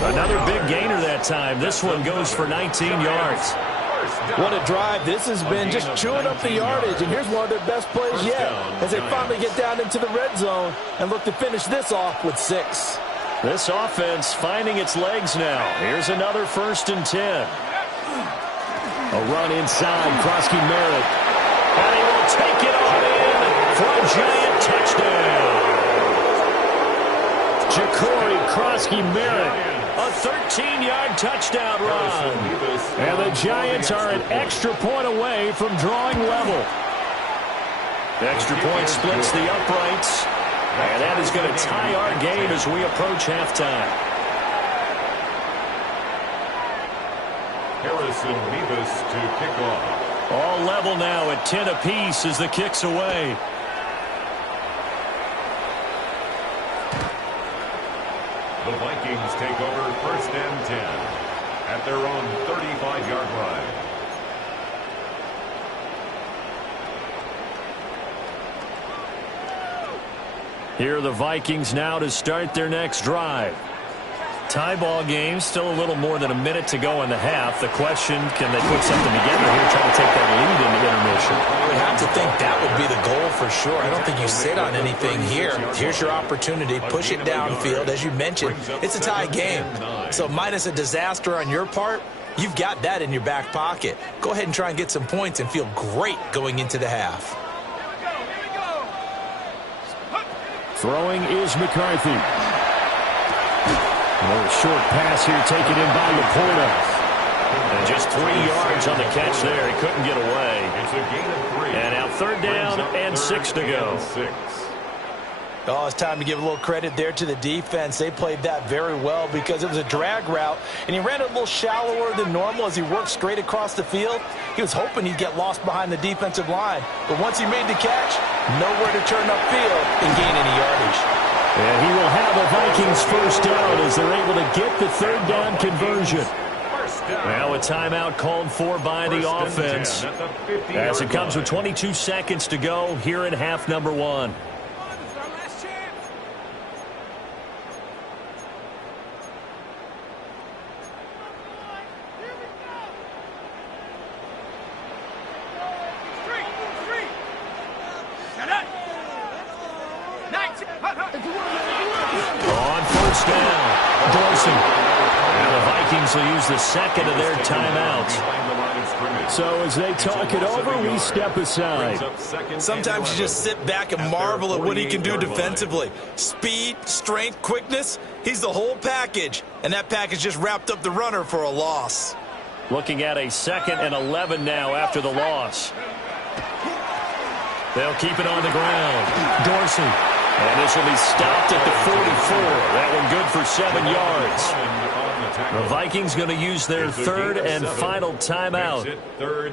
Another big gainer that time. This one goes for 19 yards. What a drive. This has been just chewing up the yardage, and here's one of their best plays yet as they finally get down into the red zone and look to finish this off with 6. This offense finding its legs now. Here's another 1st and 10. A run inside, Krosky Merritt. And he will take it on in for a Giant touchdown. Ja'Cory Krosky Merritt. A 13-yard touchdown run. And the Giants are an extra point away from drawing level. The extra point splits the uprights. And that is going to tie our game as we approach halftime. Harrison Mevis to kick off. All level now at 10 apiece as the kick's away. The Vikings take over 1st and 10 at their own 35-yard line. Here are the Vikings now to start their next drive. Tie ball game, still a little more than a minute to go in the half. The question, can they put something together here, try to take that lead into intermission? You would have to think that would be the goal for sure. I don't think you sit on anything here. Here's your opportunity. Push it downfield. As you mentioned, it's a tie game. So minus a disaster on your part, you've got that in your back pocket. Go ahead and try and get some points and feel great going into the half. Throwing is McCarthy. A little short pass here taken in by Laporta. And just 3 yards on the catch there. He couldn't get away. It's a gain of 3. And now 3rd down and 6 to go. Oh, it's time to give a little credit there to the defense. They played that very well because it was a drag route, and he ran it a little shallower than normal as he worked straight across the field. He was hoping he'd get lost behind the defensive line, but once he made the catch, nowhere to turn upfield and gain any yardage. And he will have a Vikings first down as they're able to get the 3rd down conversion. Now a timeout called for by the offense as it comes with 22 seconds to go here in half number 1. On first down, Dorsey. And the Vikings will use the second of their timeouts. So as they talk it over, we step aside. Sometimes you just sit back and marvel at what he can do defensively. Speed, strength, quickness, he's the whole package. And that package just wrapped up the runner for a loss. Looking at a 2nd and 11 now after the loss. They'll keep it on the ground. Dorsey. And this will be stopped at the 44. That one good for 7 yards. The Vikings going to use their 3rd and final timeout.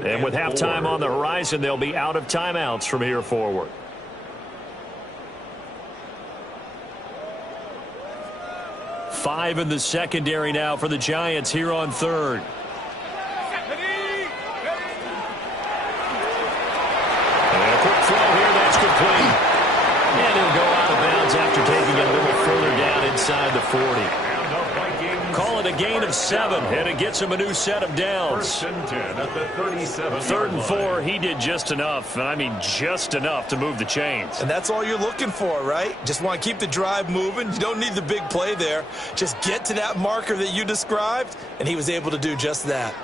And with halftime on the horizon, they'll be out of timeouts from here forward. Five in the secondary now for the Giants here on 3rd. And a quick throw here, that's complete. And he'll go out of bounds after taking it a little further down inside the 40. Call it a gain of 7, and it gets him a new set of downs. 3rd and 4, he did just enough, and I mean just enough to move the chains. And that's all you're looking for, right? Just want to keep the drive moving. You don't need the big play there. Just get to that marker that you described, and he was able to do just that.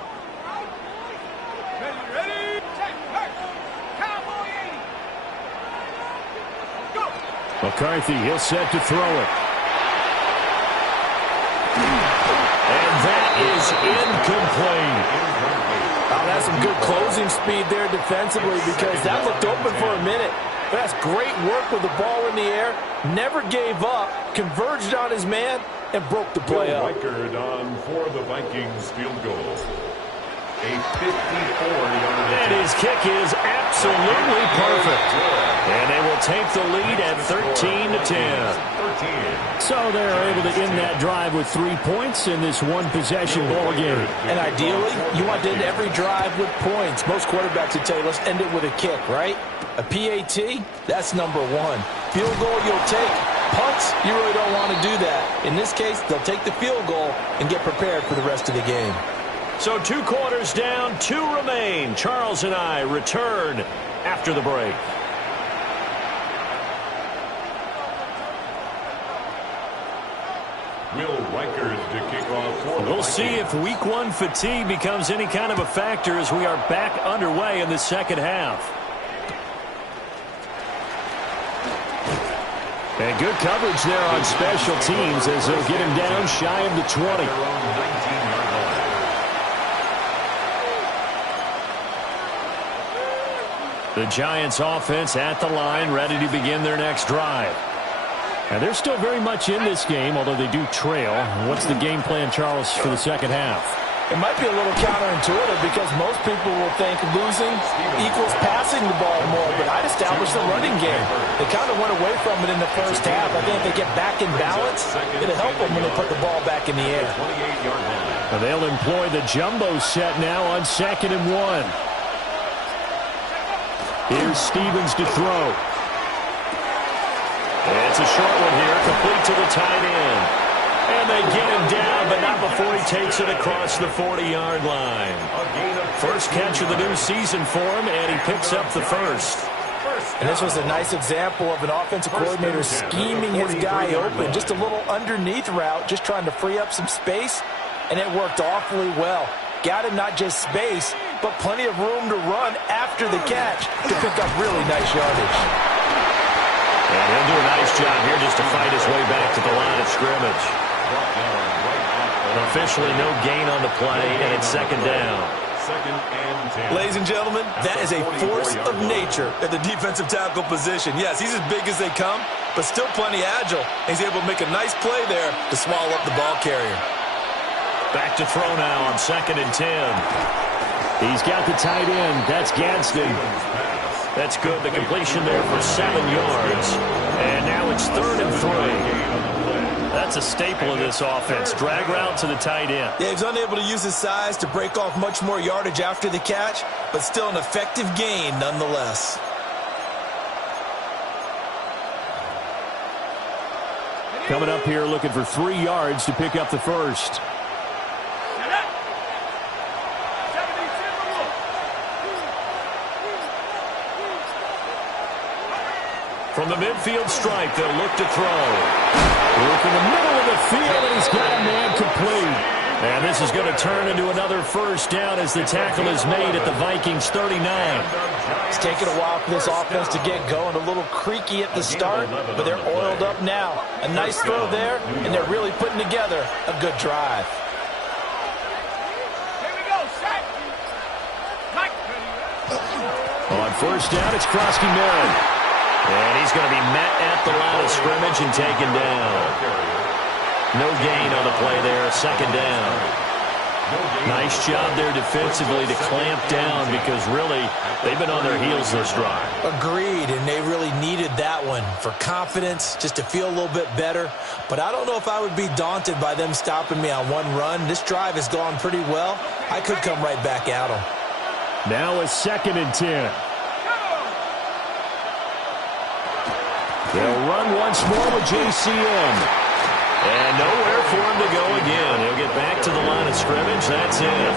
McCarthy, he'll set to throw it. And that is incomplete. Oh, that's some good closing speed there defensively because that looked open for a minute. But that's great work with the ball in the air. Never gave up, converged on his man, and broke the play up. Record on for the Vikings field goal. A 54-yard. And his kick is absolutely perfect. And they will take the lead at 13-10. So they're able to end that drive with 3 points in this one-possession ball game. And ideally, you want to end every drive with points. Most quarterbacks would tell you, let's end it with a kick, right? A PAT, that's number 1. Field goal, you'll take. Punts, you really don't want to do that. In this case, they'll take the field goal and get prepared for the rest of the game. So 2 quarters down, 2 remain. Charles and I return after the break. Will Reichard to kick off for the We'll see if week 1 fatigue becomes any kind of a factor as we are back underway in the second half. And good coverage there on special teams as they'll get him down shy of the 20. The Giants offense at the line, ready to begin their next drive. And they're still very much in this game, although they do trail. What's the game plan, Charles, for the second half? It might be a little counterintuitive because most people will think losing equals passing the ball more, but I'd establish the running game. They kind of went away from it in the first half. I think if they get back in balance, it'll help them when they put the ball back in the air. And they'll employ the jumbo set now on 2nd and 1. Here's Stevens to throw. It's a short one here, complete to the tight end. And they get him down, but not before he takes it across the 40-yard line. First catch of the new season for him, and he picks up the first. And this was a nice example of an offensive coordinator scheming his guy open. Just a little underneath route, just trying to free up some space, and it worked awfully well. Got him not just space, but plenty of room to run after the catch to pick up really nice yardage. And he'll do a nice job here just to fight his way back to the line of scrimmage. Officially no gain on the play, and it's second down. Ladies and gentlemen, that is a force of nature at the defensive tackle position. Yes, he's as big as they come, but still plenty agile. He's able to make a nice play there to swallow up the ball carrier. Back to throw now on 2nd and 10. He's got the tight end. That's Gadsden. That's good. The completion there for 7 yards. And now it's 3rd and 3. That's a staple of this offense. Drag route to the tight end. Yeah, he's unable to use his size to break off much more yardage after the catch, but still an effective gain nonetheless. Coming up here looking for 3 yards to pick up the first. From the midfield stripe, they'll look to throw. Look in the middle of the field, and he's got a man complete. And this is going to turn into another first down as the tackle is made at the Vikings 39. It's taken a while for this offense to get going. A little creaky at the start, but they're oiled up now. A nice throw there, and they're really putting together a good drive. Here we go, set. On first down, it's Krosky Merritt. And he's going to be met at the line of scrimmage and taken down. No gain on the play there, second down. Nice job there defensively to clamp down because really they've been on their heels this drive. Agreed, and they really needed that one for confidence, just to feel a little bit better. But I don't know if I would be daunted by them stopping me on one run. This drive has gone pretty well. I could come right back at them. Now a 2nd and 10. They'll run once more with JCM. And nowhere for him to go again. He'll get back to the line of scrimmage. That's it.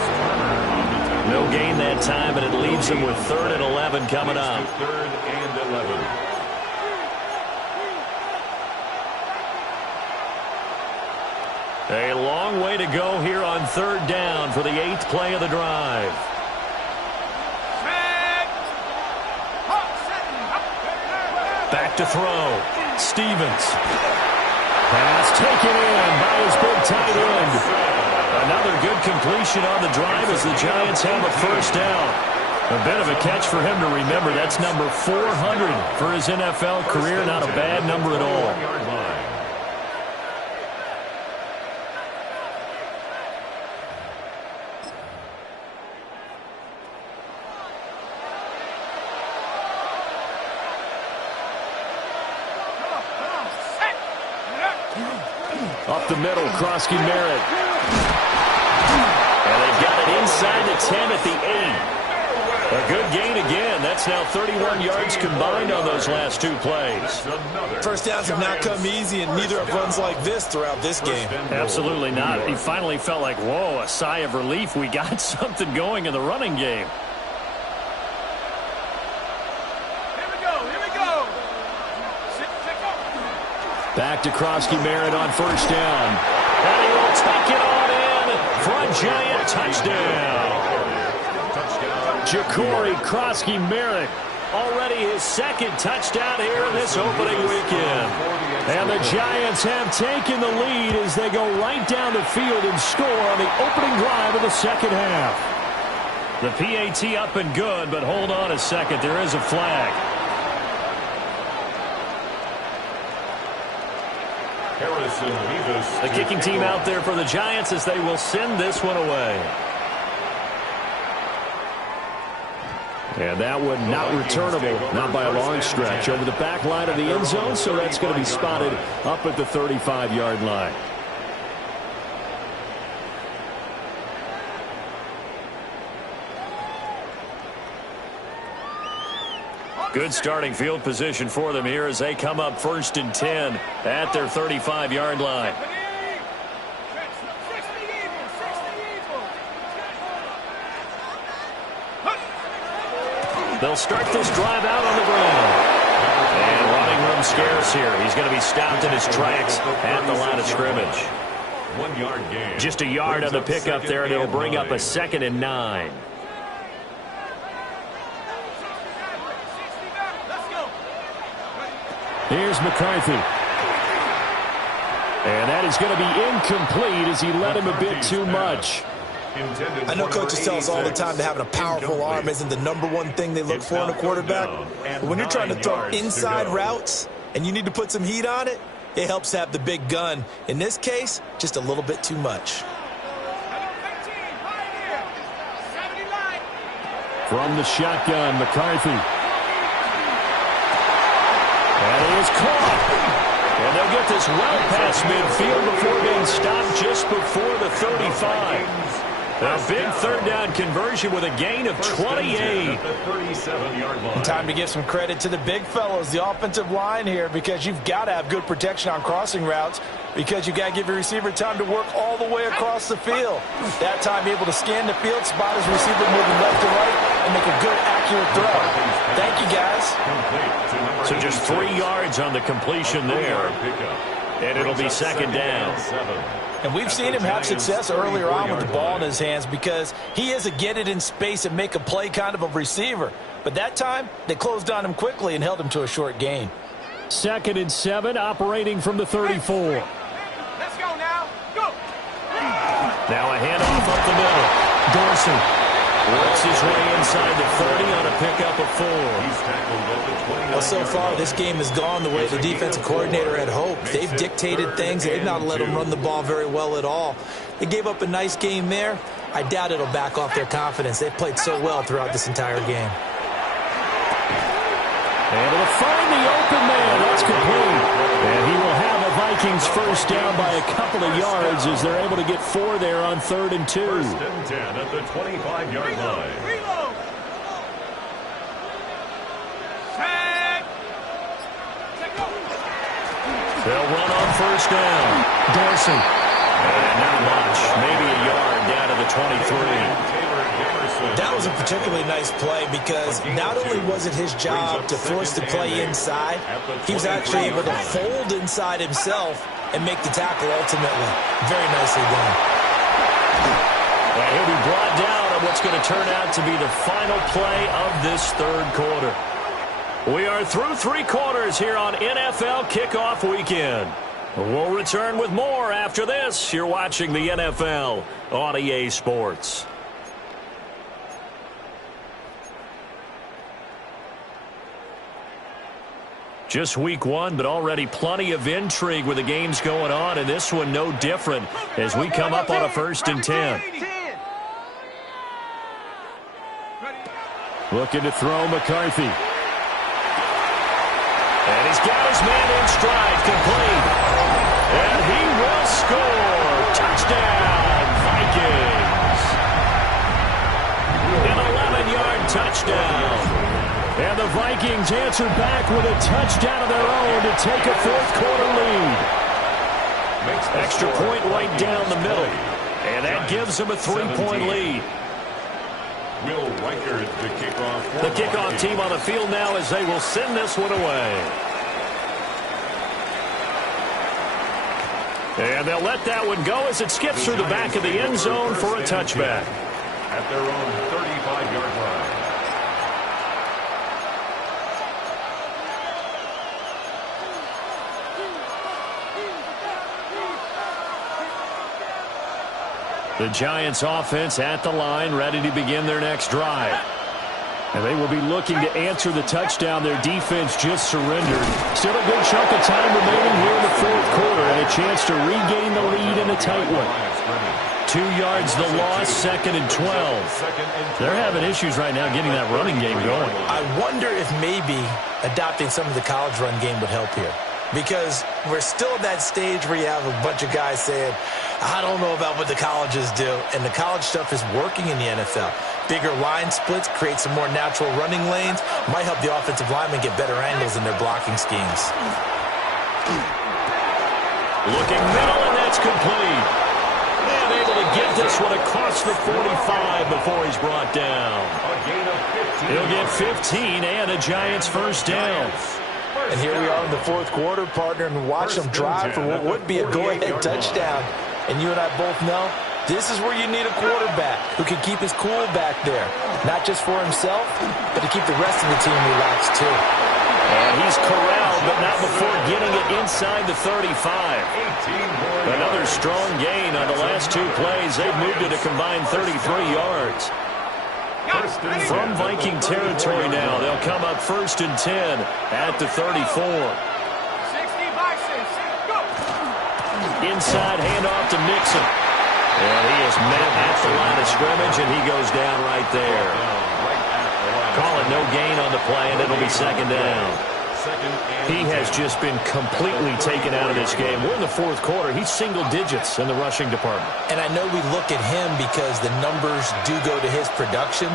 No gain that time, but it leaves him with 3rd and 11 coming up. 3rd and 11. A long way to go here on 3rd down for the 8th play of the drive. Back to throw. Stevens. Pass taken in by his big tight end. Another good completion on the drive as the Giants have a first down. A bit of a catch for him to remember. That's number 400 for his NFL career. Not a bad number at all. Up the middle, Krosky Merritt. And they've got it inside the 10 at the 8. A good gain again. That's now 31 yards combined on those last 2 plays. First downs have not come easy, and neither have runs like this throughout this game. Absolutely not. He finally felt like, whoa, a sigh of relief. We got something going in the running game. Back to Krosky Merritt on first down. And he will take it on in for a Giant touchdown. Ja'Cory Krosky Merritt, already his 2nd touchdown here in this opening weekend. And the Giants have taken the lead as they go right down the field and score on the opening drive of the second half. The PAT up and good, but hold on a second. There is a flag. The kicking team out there for the Giants as they will send this one away. And that one not returnable, not by a long stretch, over the back line of the end zone, so that's going to be spotted up at the 35-yard line. Good starting field position for them here as they come up 1st and 10 at their 35-yard line. They'll start this drive out on the ground. And running room scarce here. He's going to be stopped in his tracks at the line of scrimmage. 1 yard gain. Just a yard on the pickup there, and it'll bring up a 2nd and 9. Here's McCarthy. And that is going to be incomplete as he led him a bit too much. I know coaches tell us all the time that having a powerful arm isn't the #1 thing they look for in a quarterback. But when you're trying to throw inside routes and you need to put some heat on it, it helps have the big gun. In this case, just a little bit too much. From the shotgun, McCarthy. And it is caught. And they'll get this well past midfield before being stopped just before the 35. A big 3rd down conversion with a gain of 28. Time to give some credit to the big fellows, the offensive line here, because you've got to have good protection on crossing routes, because you've got to give your receiver time to work all the way across the field. That time able to scan the field, spot his receiver moving left to right, and make a good, accurate throw. Thank you, guys. So just 3 yards on the completion there. And it'll be 2nd down. And we've seen him have success earlier on with the ball in his hands because he is a get it in space and make a play kind of a receiver. But that time, they closed on him quickly and held him to a short gain. 2nd and 7, operating from the 34. Let's go now. Go. Now a handoff up the middle. Dorsey works his way inside the 30 on a pickup of 4. Well, so far, this game has gone the way the defensive coordinator had hoped. They've dictated things. They've not let them run the ball very well at all. They gave up a nice game there. I doubt it'll back off their confidence. They've played so well throughout this entire game. Able to find the open man. That's complete. And he will have a Vikings 1st down by a couple of yards as they're able to get 4 there on 3rd and 2. 1st and 10 at the 25-yard line. Reload. They'll run on 1st down. Dorsey. And not much. Maybe a yard down to the 23. That was a particularly nice play because not only was it his job to force the play inside, he was actually able to fold inside himself and make the tackle ultimately. Very nicely done. And he'll be brought down on what's going to turn out to be the final play of this 3rd quarter. We are through 3 quarters here on NFL Kickoff Weekend. We'll return with more after this. You're watching the NFL on EA Sports. Just week 1, but already plenty of intrigue with the games going on, and this one no different as we come up on a 1st and 10. Looking to throw McCarthy. And he's got his man in stride, complete. And he will score. Touchdown, Vikings. An 11-yard touchdown. And the Vikings answered back with a touchdown of their own to take a 4th quarter lead. Extra point right down the middle. And that gives them a 3-point lead. Will Reichert, the kickoff. The kickoff team on the field now as they will send this one away. And they'll let that one go as it skips through the back of the end zone for a touchback. At their own 35-yard line. The Giants offense at the line, ready to begin their next drive. And they will be looking to answer the touchdown their defense just surrendered. Still a good chunk of time remaining here in the 4th quarter and a chance to regain the lead in a tight one. 2 yards the loss, 2nd and 12. They're having issues right now getting that running game going. I wonder if maybe adopting some of the college run game would help here. Because we're still at that stage where you have a bunch of guys saying, I don't know about what the colleges do. And the college stuff is working in the NFL. Bigger line splits, create some more natural running lanes. Might help the offensive linemen get better angles in their blocking schemes. Looking middle, and that's complete. And able able to get this one across the 45 before he's brought down. He'll get 15 and a Giants first down. And here we are in the fourth quarter, partner, and watch them drive for what would be a go-ahead touchdown. And you and I both know this is where you need a quarterback who can keep his cool back there. Not just for himself, but to keep the rest of the team relaxed too. And he's corralled, but not before getting it inside the 35. Another strong gain on the last two plays. They've moved it a combined 33 yards. From Viking territory now, they'll come up 1st and 10 at the 34. Inside handoff to Mixon. And he is met at the line of scrimmage, and he goes down right there. Call it no gain on the play, and it'll be second down. He has just been completely taken out of this game. We're in the fourth quarter. He's single digits in the rushing department. And I know we look at him because the numbers do go to his production.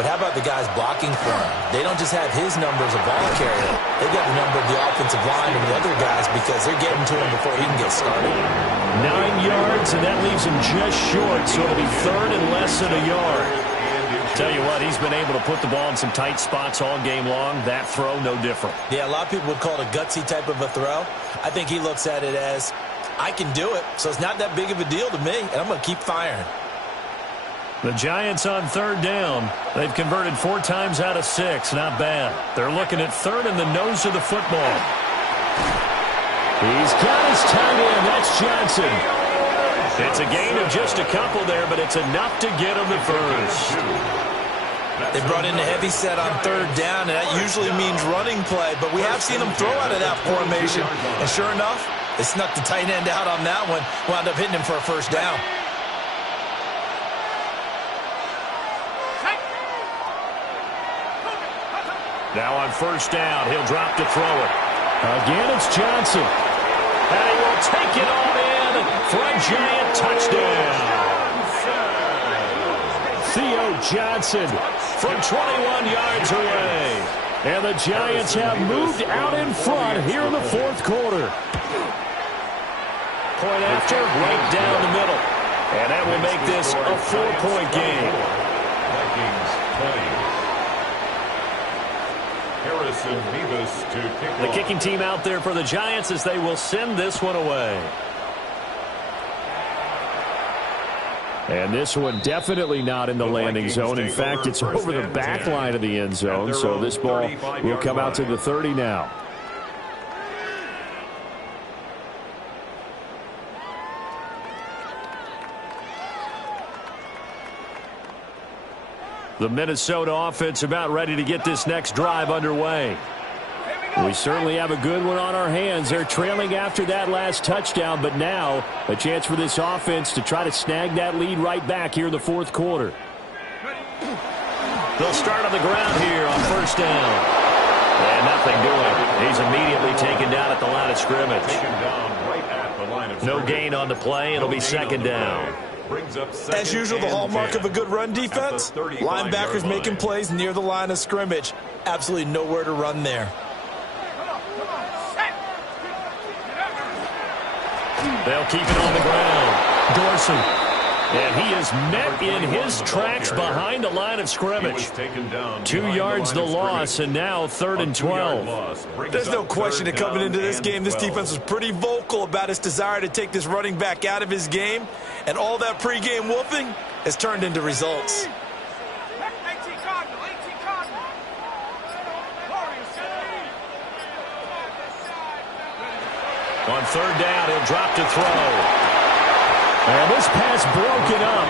But how about the guys blocking for him? They don't just have his numbers of ball carrier. They've got the number of the offensive line and the other guys because they're getting to him before he can get started. 9 yards, and that leaves him just short, so it'll be third and less than a yard. Tell you what, he's been able to put the ball in some tight spots all game long. That throw, no different. Yeah, a lot of people would call it a gutsy type of a throw. I think he looks at it as, I can do it, so it's not that big of a deal to me, and I'm going to keep firing. The Giants on third down. They've converted 4 times out of 6. Not bad. They're looking at third in the nose of the football. He's got his tight end. That's Johnson. It's a gain of just a couple there, but it's enough to get him the first. They brought in a heavy set on third down, and that usually means running play, but we have seen them throw out of that formation. And sure enough, they snuck the tight end out on that one, wound up hitting him for a first down. Now on first down, he'll drop to throw it. Again, it's Johnson. And he will take it on in for a Giant touchdown. Theo Johnson from 21 yards away. And the Giants have moved out in front here in the fourth quarter. Point after, right down the middle. And that will make this a 4-point game. Vikings 20. The kicking team out there for the Giants as they will send this one away. And this one definitely not in the landing zone. In fact, it's over the back line of the end zone. So this ball will come out to the 30 now. The Minnesota offense about ready to get this next drive underway. We certainly have a good one on our hands. They're trailing after that last touchdown, but now a chance for this offense to try to snag that lead right back here in the fourth quarter. They'll start on the ground here on first down. And nothing doing. He's immediately taken down at the line of scrimmage. No gain on the play. It'll be second down. As usual, the hallmark of a good run defense, linebackers making plays near the line of scrimmage. Absolutely nowhere to run there. They'll keep it on the ground. Dorsey. And he is met in his tracks behind the line of scrimmage. 2 yards the loss, and now 3rd and 12. There's no question that coming into this game, this defense was pretty vocal about its desire to take this running back out of his game. And all that pregame wolfing has turned into results. On third down, he'll drop to throw. And this pass broken up.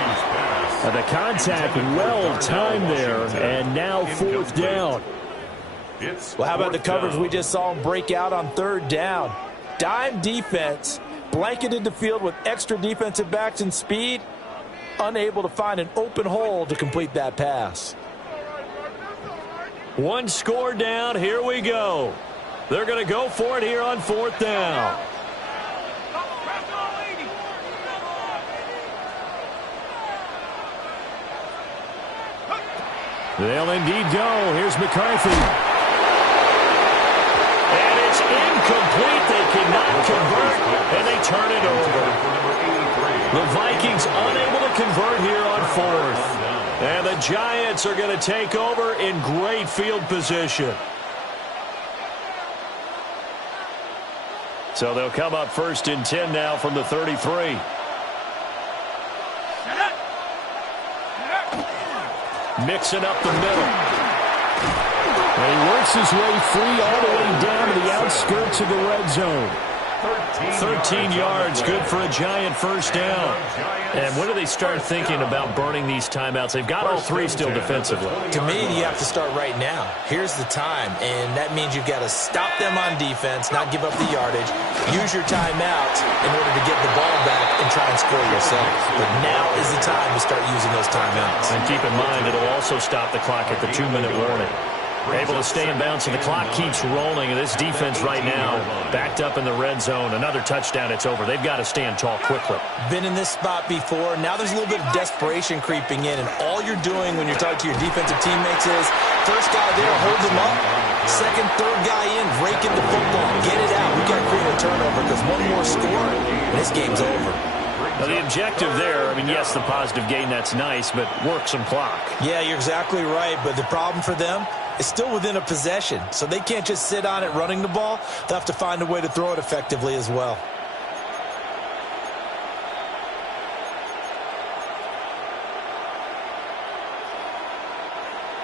And the contact well timed there, and now fourth down. Well, how about the coverage we just saw him break out on third down? Dime defense, blanketed the field with extra defensive backs and speed, unable to find an open hole to complete that pass. One score down, here we go. They're going to go for it here on fourth down. They'll indeed go. Here's McCarthy. And it's incomplete. They cannot convert, and they turn it over. The Vikings unable to convert here on fourth. And the Giants are going to take over in great field position. So they'll come up first and 10 now from the 33. Mixing up the middle. And he works his way free all the way down to the outskirts of the red zone. 13 yards, good for a Giant first down. And when do they start thinking about burning these timeouts? They've got all three still defensively. To me, you have to start right now. Here's the time, and that means you've got to stop them on defense, not give up the yardage, use your timeouts in order to get the ball back and try and score yourself. But now is the time to start using those timeouts. And keep in mind, it'll also stop the clock at the 2-minute warning. Able to stay in bounds, and the clock keeps rolling. And this defense right now backed up in the red zone. Another touchdown, it's over. They've got to stand tall quickly. Been in this spot before. Now there's a little bit of desperation creeping in, and all you're doing when you're talking to your defensive teammates is first guy there, hold them up. Second, third guy in, rake in the football. Get it out. We've got to create a turnover because one more score, and this game's over. Now the objective there, I mean, yes, the positive gain, that's nice, but work some clock. Yeah, you're exactly right, but the problem for them is still within a possession, so they can't just sit on it running the ball. They'll have to find a way to throw it effectively as well.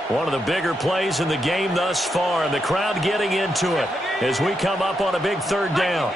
One of the bigger plays in the game thus far, and the crowd getting into it as we come up on a big third down.